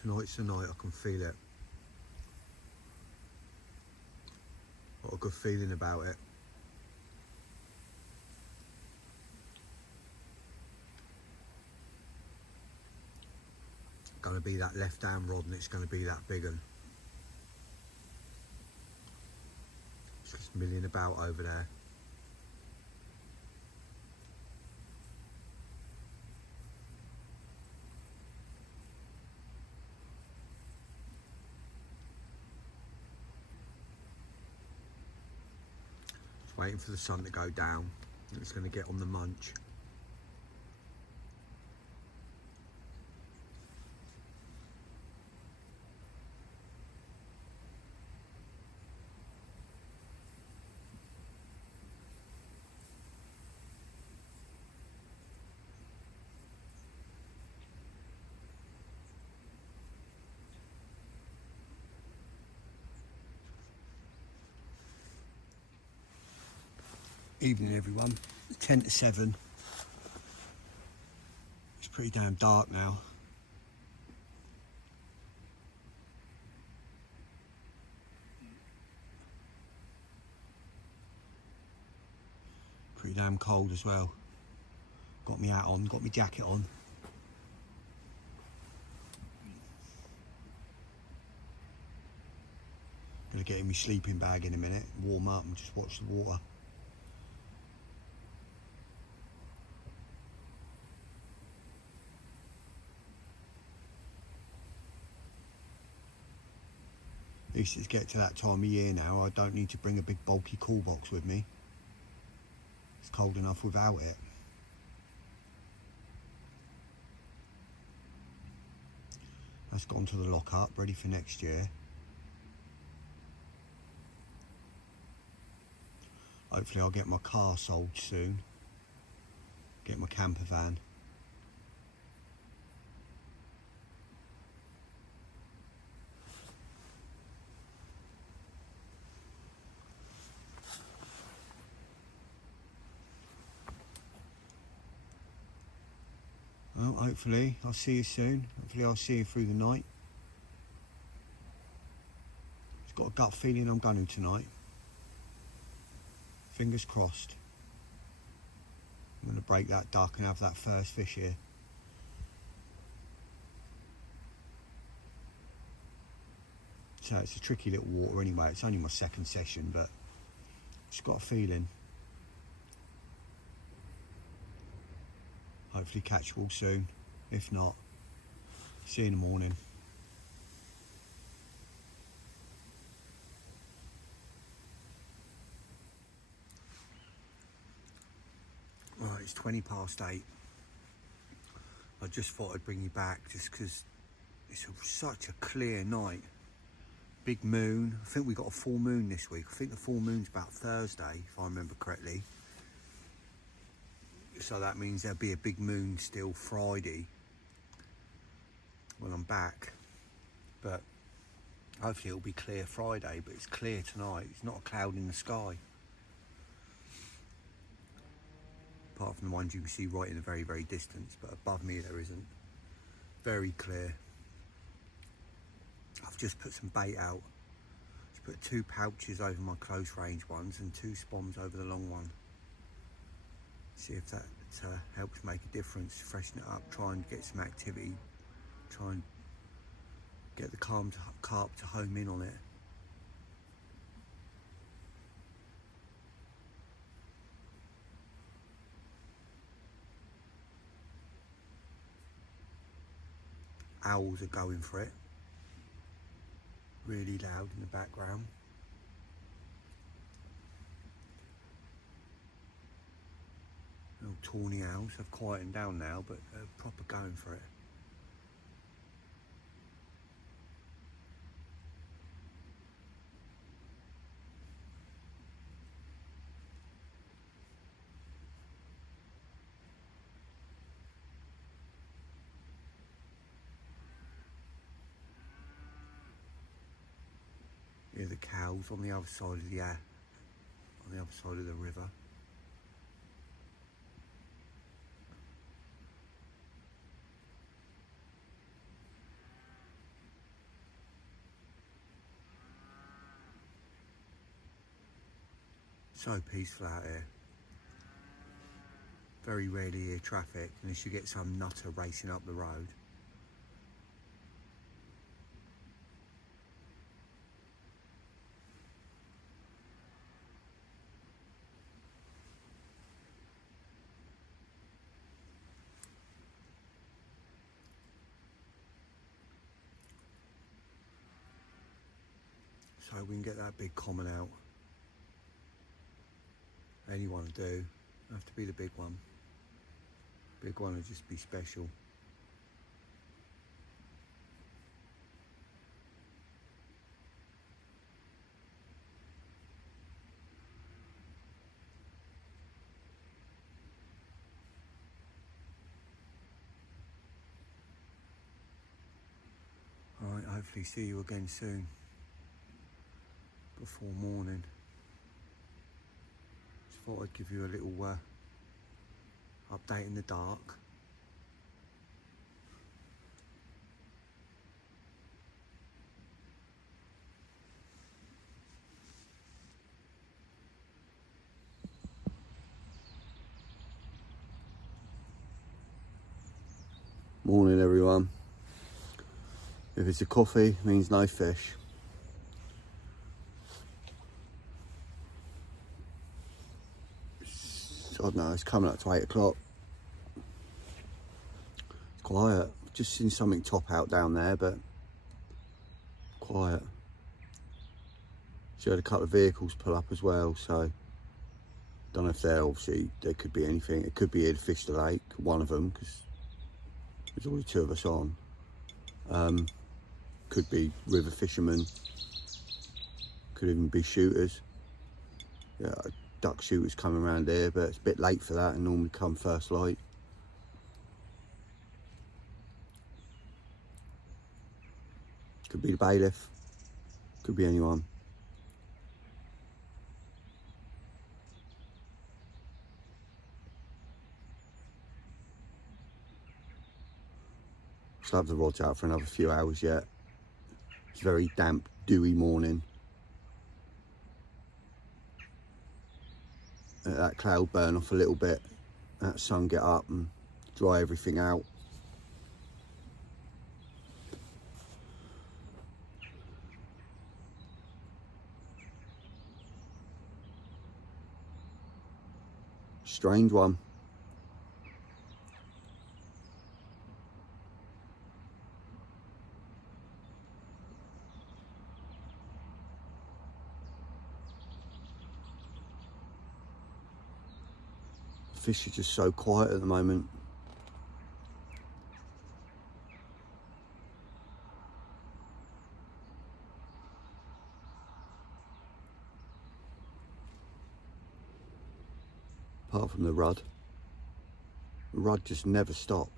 Tonight's the night, I can feel it. Got a good feeling about it. Going to be that left hand rod, and it's going to be that big one. It's just milling about over there. Just waiting for the sun to go down, and it's going to get on the munch. Evening everyone, 10 to 7. It's pretty damn dark now. Pretty damn cold as well. Got my hat on, got my jacket on. Gonna get in my sleeping bag in a minute, warm up and just watch the water. At least it's get to that time of year now, I don't need to bring a big bulky cool box with me. It's cold enough without it. That's gone to the lock-up, ready for next year. Hopefully I'll get my car sold soon. Get my camper van. Well, hopefully I'll see you soon. Hopefully I'll see you through the night. Just got a gut feeling I'm going to tonight. Fingers crossed. I'm going to break that duck and have that first fish here. So it's a tricky little water anyway. It's only my second session, but just got a feeling. Hopefully catchable soon. If not, see you in the morning. Right, it's 20 past 8. I just thought I'd bring you back just because it's such a clear night. Big moon. I think we got a full moon this week. I think the full moon's about Thursday, if I remember correctly. So that means there'll be a big moon still Friday when I'm back. But hopefully it'll be clear Friday, but it's clear tonight. It's not a cloud in the sky. Apart from the ones you can see right in the very, very distance, but above me there isn't. Very clear. I've just put some bait out. Just put 2 pouches over my close range ones and 2 spoms over the long one. See if that helps make a difference, freshen it up, try and get some activity, try and get the carp to home in on it. Owls are going for it, really loud in the background. Little tawny owls have quietened down now, but they're proper going for it. Here are the cows on the other side of the river. So peaceful out here. Very rarely hear traffic unless you get some nutter racing up the road. So we can get that big common out. Anyone will do. Don't have to be the big one. Big one will just be special. Alright, hopefully see you again soon. Before morning. Just thought I'd give you a little update in the dark. Morning everyone. If it's a coffee, it means no fish. I don't know, it's coming up to 8 o'clock. It's quiet. Just seen something top out down there, but quiet. She had a couple of vehicles pull up as well, so don't know if there could be anything. It could be here to fish the lake, one of them, because there's only two of us on. Could be river fishermen, could even be shooters. Yeah, duck shooters coming around here, but it's a bit late for that and normally come first light. Could be the bailiff, could be anyone. Still have the rods out for another few hours yet. It's a very damp, dewy morning. Let that cloud burn off a little bit, that sun get up and dry everything out. Strange one. Fish are just so quiet at the moment. Apart from the rudd. The rudd just never stop.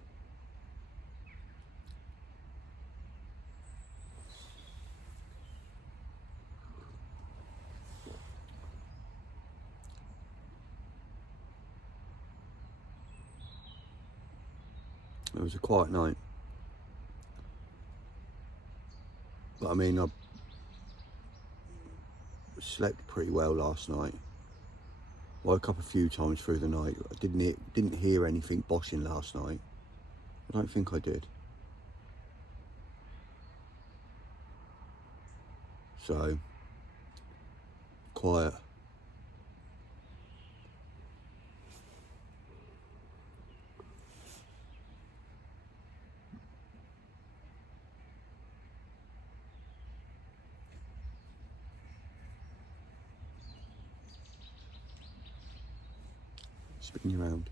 It was a quiet night. But I mean, I slept pretty well last night. Woke up a few times through the night. I didn't hear anything boshing last night. I don't think I did. So, quiet. Spin you around.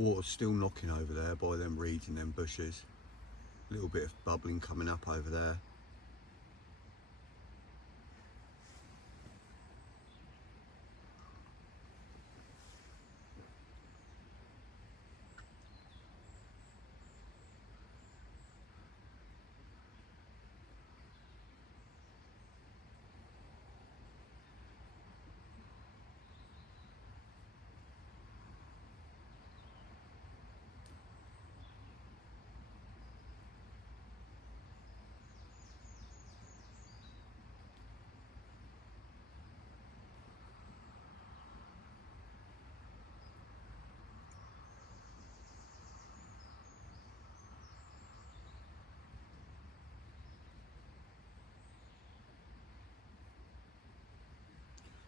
Water's still knocking over there by them reeds and them bushes. A little bit of bubbling coming up over there.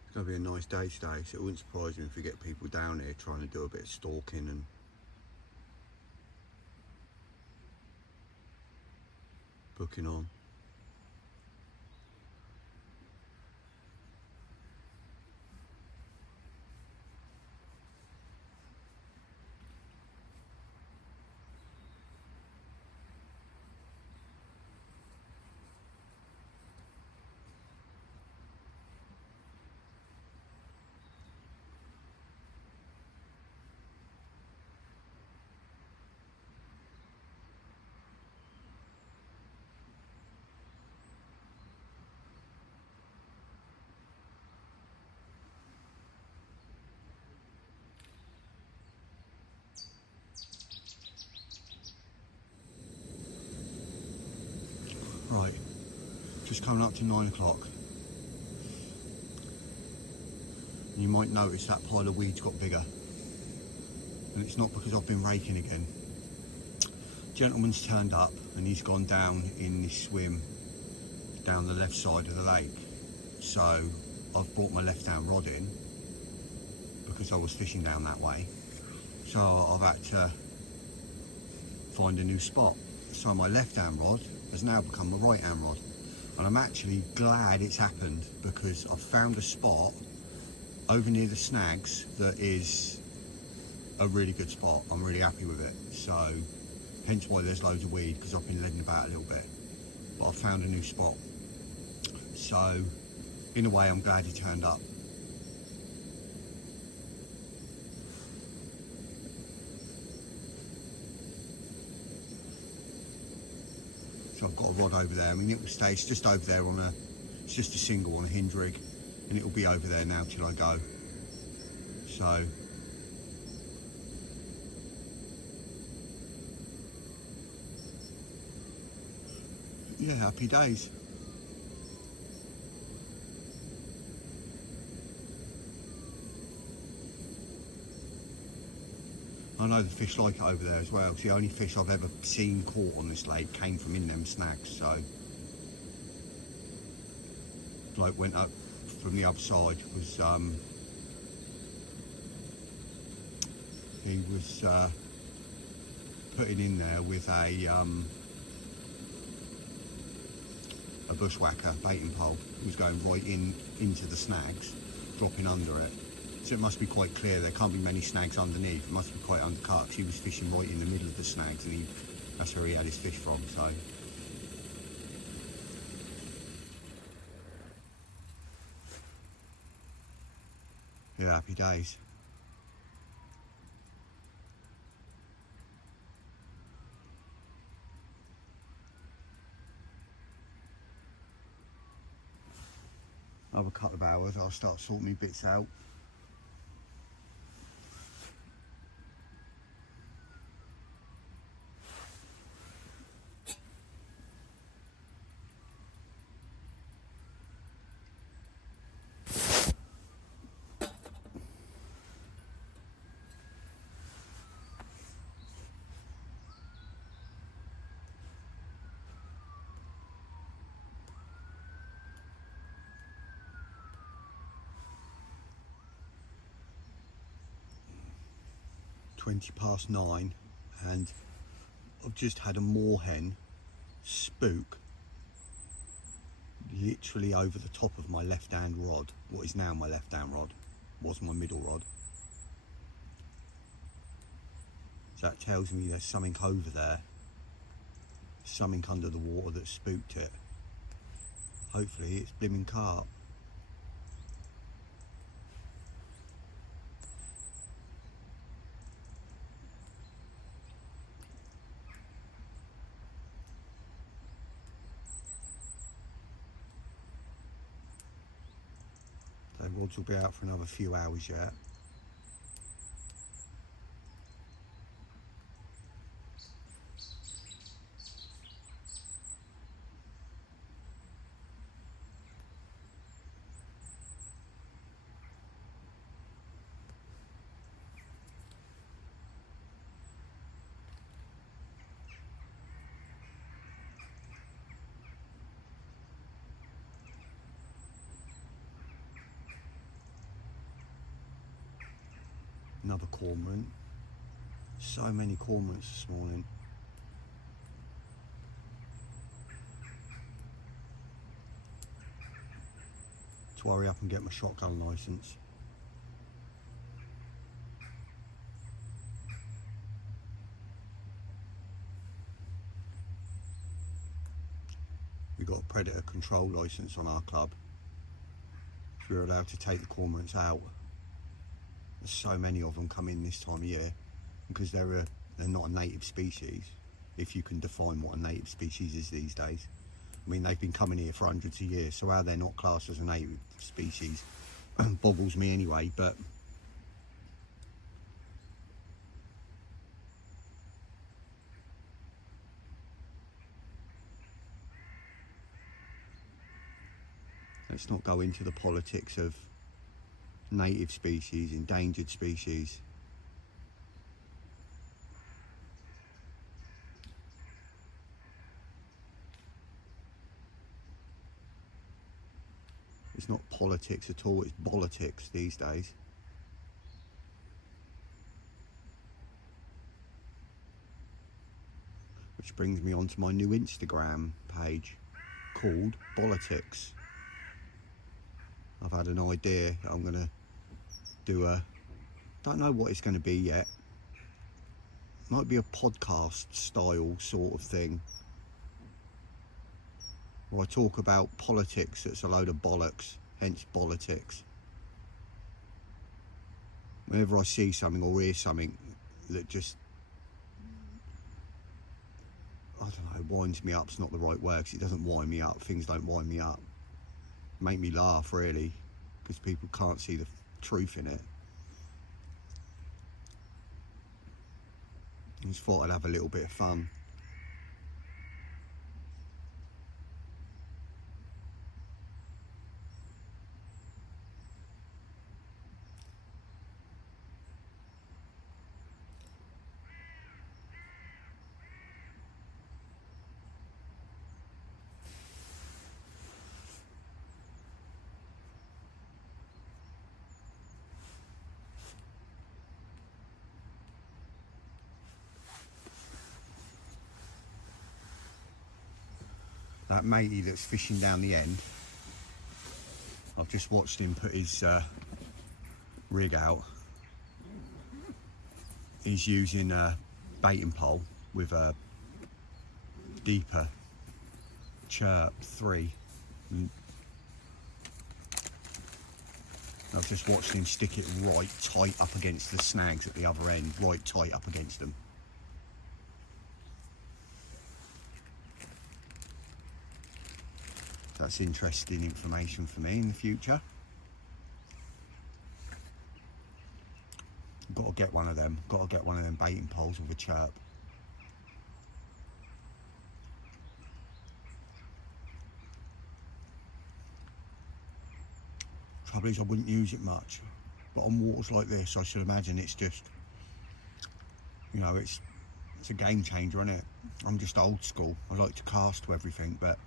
It's going to be a nice day today, so it wouldn't surprise me if we get people down here trying to do a bit of stalking and booking on. Right, just coming up to 9 o'clock. You might notice that pile of weeds got bigger. And it's not because I've been raking again. Gentleman's turned up and he's gone down in this swim down the left side of the lake. So I've brought my left hand rod in because I was fishing down that way. So I've had to find a new spot. So my left hand rod has now become my right hand rod. And I'm actually glad it's happened because I've found a spot over near the snags that is a really good spot. I'm really happy with it. So hence why there's loads of weed, because I've been leading about a little bit. But I've found a new spot. So in a way I'm glad he turned up. So I've got a rod over there. I mean, it will stay, it's just over there on a, it's just a single on a hinge rig, and it will be over there now till I go. So yeah, happy days. I know the fish like it over there as well. It's the only fish I've ever seen caught on this lake came from in them snags. So bloke went up from the other side, was he was putting in there with a bushwhacker baiting pole. He was going right into the snags, dropping under it. So it must be quite clear, there can't be many snags underneath. It must be quite undercut, because he was fishing right in the middle of the snags, and that's where he had his fish from. So yeah, happy days. Another couple of hours, I'll start sorting my bits out. (20 past 9), and I've just had a moorhen spook literally over the top of my left hand rod. What is now my left hand rod was my middle rod. So that tells me there's something over there, something under the water that spooked it. Hopefully it's blimmin' carp. The rods will be out for another few hours yet. Another cormorant. So many cormorants this morning. To hurry up and get my shotgun license. We've got a predator control license on our club. So we're allowed to take the cormorants out. There's so many of them come in this time of year because they're not a native species, if you can define what a native species is these days. I mean, they've been coming here for hundreds of years, so how they're not classed as a native species boggles me anyway, but let's not go into the politics of native species, endangered species. It's not politics at all, it's politics these days. Which brings me on to my new Instagram page called Politics. I've had an idea that I'm going to do don't know what it's going to be yet. Might be a podcast style sort of thing, where I talk about politics that's a load of bollocks, hence politics. Whenever I see something or hear something that just, I don't know, winds me up's not the right word, because it doesn't wind me up. Things don't wind me up. Make me laugh, really, because people can't see the truth in it. I just thought I'd have a little bit of fun. That matey that's fishing down the end, I've just watched him put his rig out. He's using a baiting pole with a deeper chirp 3. And I've just watched him stick it right tight up against the snags at the other end, right tight up against them. That's interesting information for me in the future. Got to get one of them. Got to get one of them baiting poles with a chirp. Trouble is, I wouldn't use it much, but on waters like this, I should imagine it's just, you know, it's a game changer, isn't it? I'm just old school. I like to cast to everything, but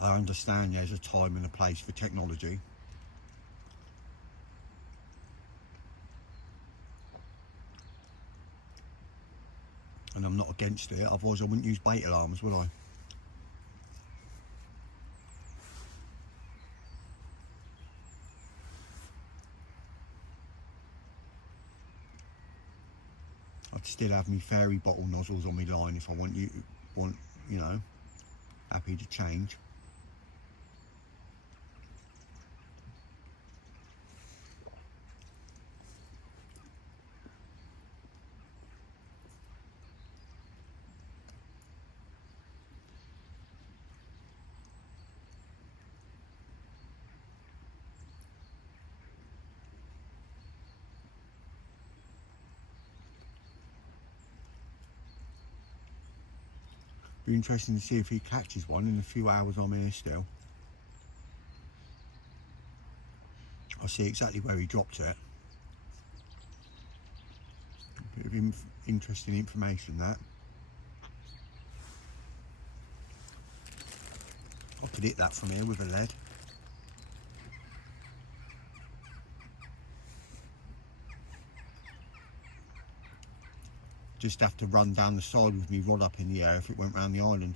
I understand there's a time and a place for technology. And I'm not against it, otherwise I wouldn't use bait alarms, would I? I'd still have my fairy bottle nozzles on my line if I want, you know, happy to change. Be interesting to see if he catches one in the few hours I'm here still. I'll see exactly where he dropped it. A bit of interesting information, that. I could hit that from here with a lead. Just have to run down the side with me rod up in the air if it went round the island.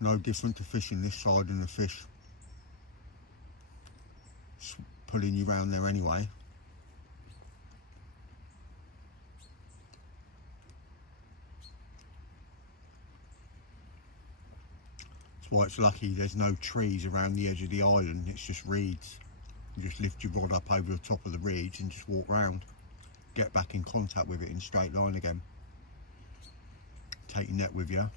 No different to fishing this side and the fish pulling you round there anyway. That's why it's lucky there's no trees around the edge of the island, it's just reeds. You just lift your rod up over the top of the reeds and just walk round. Get back in contact with it in straight line again. Take your net with you.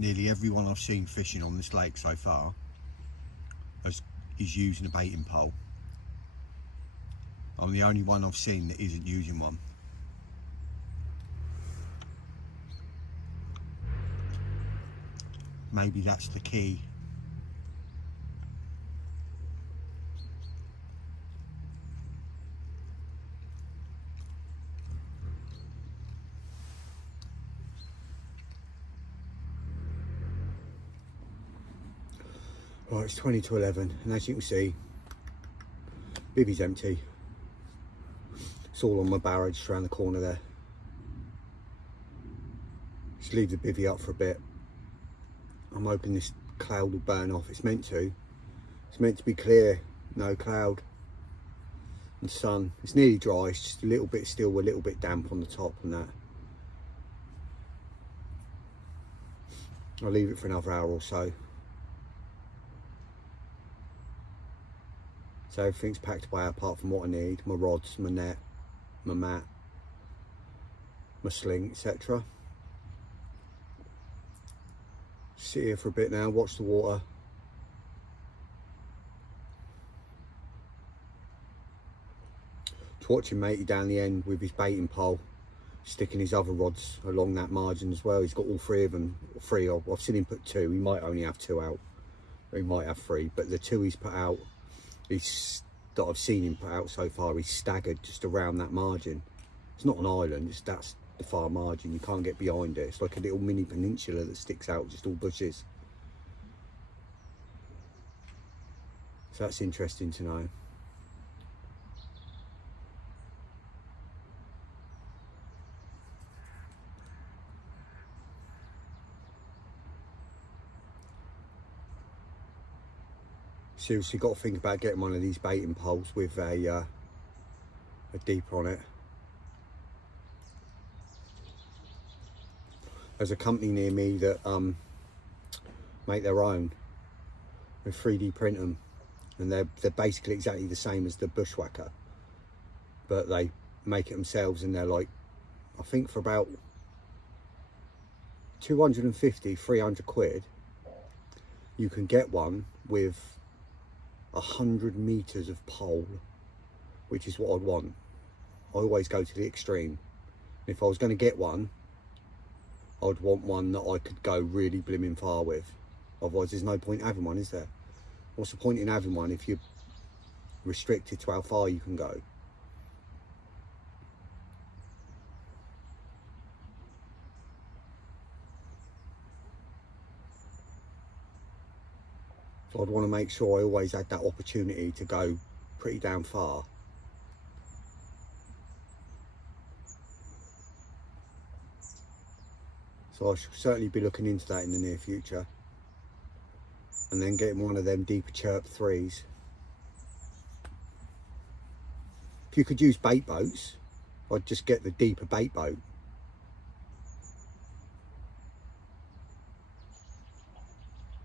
Nearly everyone I've seen fishing on this lake so far is using a baiting pole. I'm the only one I've seen that isn't using one. Maybe that's the key. Right, it's 20 to 11, and as you can see, bivvy's empty. It's all on my barrow just around the corner there. Just leave the bivvy up for a bit. I'm hoping this cloud will burn off. It's meant to. It's meant to be clear, no cloud and sun. It's nearly dry, it's just a little bit still, a little bit damp on the top and that. I'll leave it for another hour or so. So everything's packed away apart from what I need, my rods, my net, my mat, my sling, etc. Sit here for a bit now, watch the water. Just watching matey down the end with his baiting pole, sticking his other rods along that margin as well. He's got all three of them, I've seen him put two, he might only have two out, or he might have three, but the two he's put out, that I've seen him put out so far, he's staggered just around that margin. It's not an island, that's the far margin, you can't get behind it. It's like a little mini peninsula that sticks out, just all bushes. So that's interesting to know. Seriously, got to think about getting one of these baiting poles with a deeper on it. There's a company near me that make their own. They 3D print them, and they're basically exactly the same as the Bushwhacker, but they make it themselves, and they're like, I think for about 250, 300 quid, you can get one with 100 meters of pole, which is what I'd want. I always go to the extreme. If I was going to get one, I'd want one that I could go really blimmin' far with. Otherwise there's no point having one, is there? What's the point in having one if you're restricted to how far you can go? So I'd want to make sure I always had that opportunity to go pretty damn far. So I should certainly be looking into that in the near future. And then getting one of them deeper chirp 3s. If you could use bait boats, I'd just get the deeper bait boat.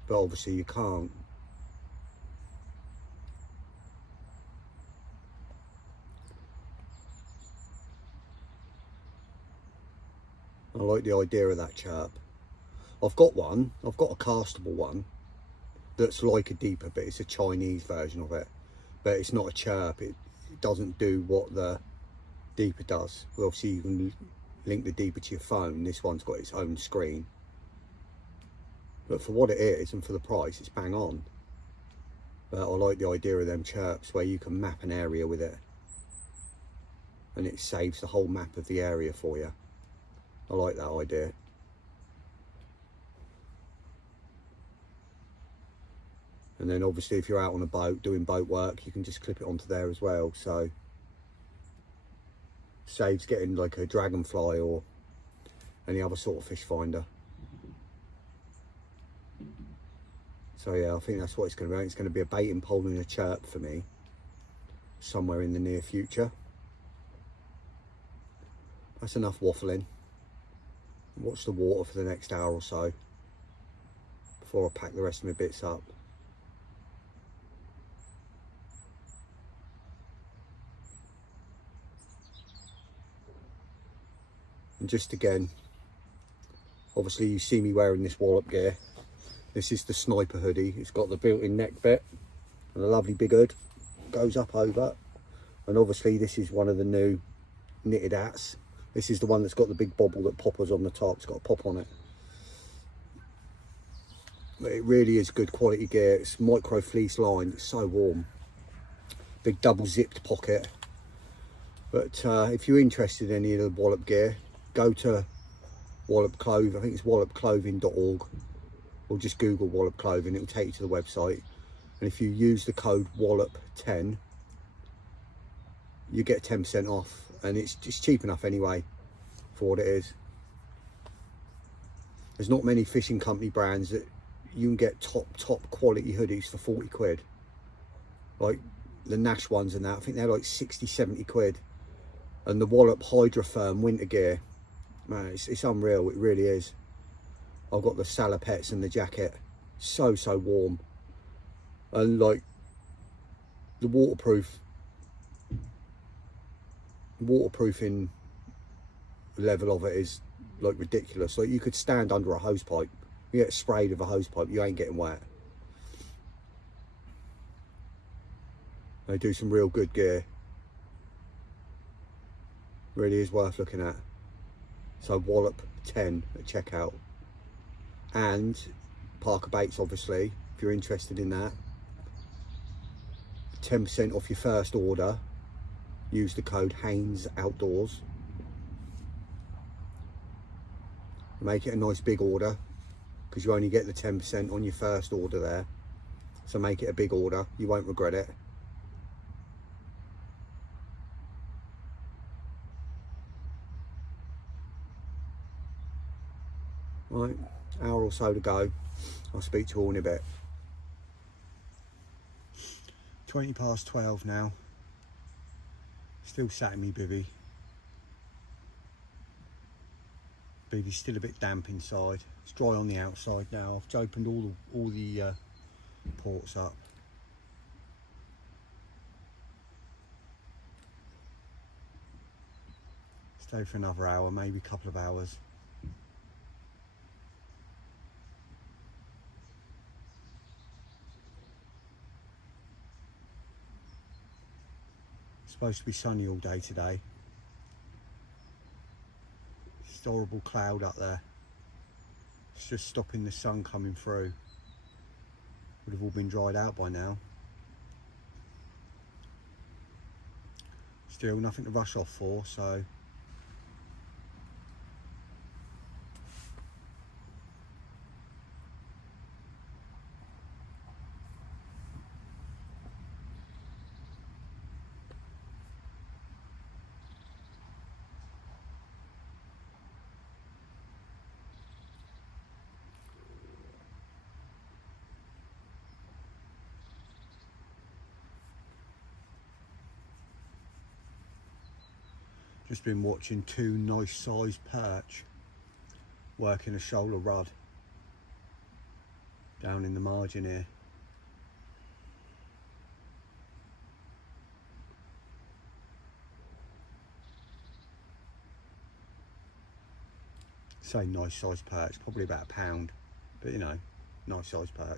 But obviously you can't. I like the idea of that chirp. I've got one, I've got a castable one that's like a deeper, but it's a Chinese version of it. But it's not a chirp, it doesn't do what the deeper does. Well, obviously you can link the deeper to your phone. This one's got its own screen. But for what it is and for the price, it's bang on. But I like the idea of them chirps where you can map an area with it. And it saves the whole map of the area for you. I like that idea. And then obviously if you're out on a boat doing boat work, you can just clip it onto there as well. So saves getting like a dragonfly or any other sort of fish finder. So yeah, I think that's what it's going to be. It's going to be a baiting pole and a chirp for me somewhere in the near future. That's enough waffling. Watch the water for the next hour or so before I pack the rest of my bits up. And just again, obviously you see me wearing this wallop gear. This is the sniper hoodie. It's got the built-in neck bit and a lovely big hood. Goes up over. And obviously this is one of the new knitted hats. This is the one that's got the big bobble that poppers on the top. It's got a pop on it. But it really is good quality gear. It's micro fleece lined. It's so warm. Big double zipped pocket. But if you're interested in any of the wallop gear, go to Wallop Clothing. I think it's wallopclothing.org. Or just Google Wallop Clothing. It will take you to the website. And if you use the code WALLOP10, you get 10% off. And it's just cheap enough anyway for what it is. There's not many fishing company brands that you can get top quality hoodies for 40 quid. Like the Nash ones and that, I think they're like 60, 70 quid. And the Wallop Hydra Firm winter gear, man, it's unreal, it really is. I've got the salopettes and the jacket, so warm. And like the waterproofing level of it is like ridiculous. Like you could stand under a hose pipe, you get sprayed with a hose pipe, you ain't getting wet. They do some real good gear. Really is worth looking at. So Wallop 10 at checkout. And Parker Baits, obviously, if you're interested in that. 10% off your first order. Use the code Haynes Outdoors. Make it a nice big order, because you only get the 10% on your first order there. So make it a big order, you won't regret it. Right, hour or so to go. I'll speak to you all in a bit. 20 past 12 now. Still sat in me bivvy. Bivvy's still a bit damp inside. It's dry on the outside now. I've opened all the ports up. Stay for another hour, maybe a couple of hours. It's supposed to be sunny all day today. horrible cloud up there. It's just stopping the sun coming through. Would have all been dried out by now. Still nothing to rush off for, so just been watching two nice sized perch working a shoulder rod down in the margin here. Say nice sized perch, probably about a pound, but you know, nice sized perch.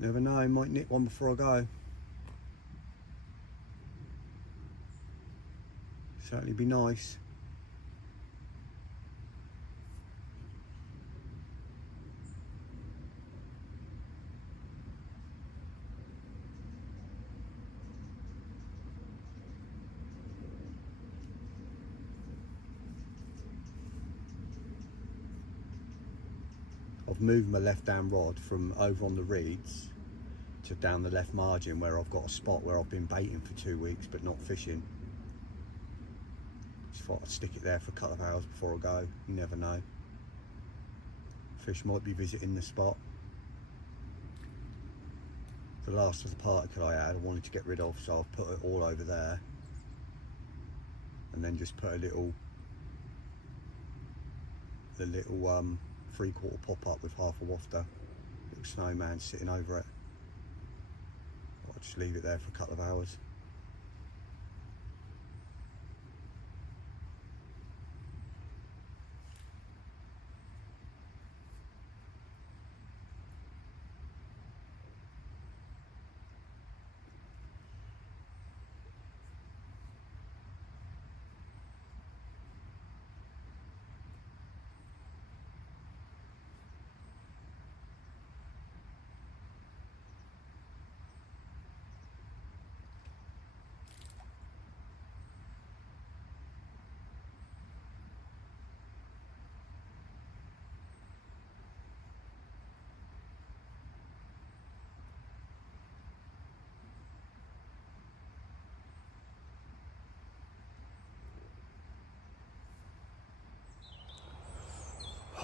Never know, might nick one before I go. Certainly be nice. I've moved my left hand rod from over on the reeds to down the left margin where I've got a spot where I've been baiting for 2 weeks but not fishing. Just thought I'd stick it there for a couple of hours before I go. You never know. Fish might be visiting the spot. The last of the particle I had I wanted to get rid of, so I've put it all over there and then just put a little 3/4 pop up with half a wafter, little snowman sitting over it. I'll just leave it there for a couple of hours.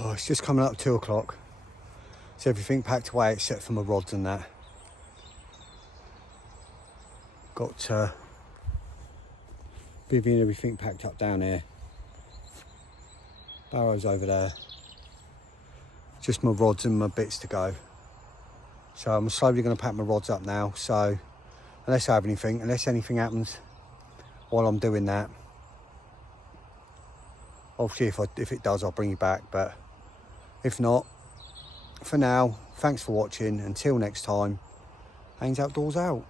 Oh, it's just coming up 2 o'clock. So everything packed away except for my rods and that. Got bivvy and everything packed up down here. Barrow's over there. Just my rods and my bits to go. So I'm slowly going to pack my rods up now. So unless anything happens while I'm doing that, obviously if it does I'll bring you back, but if not, for now, thanks for watching. Until next time, Haynes Outdoors out.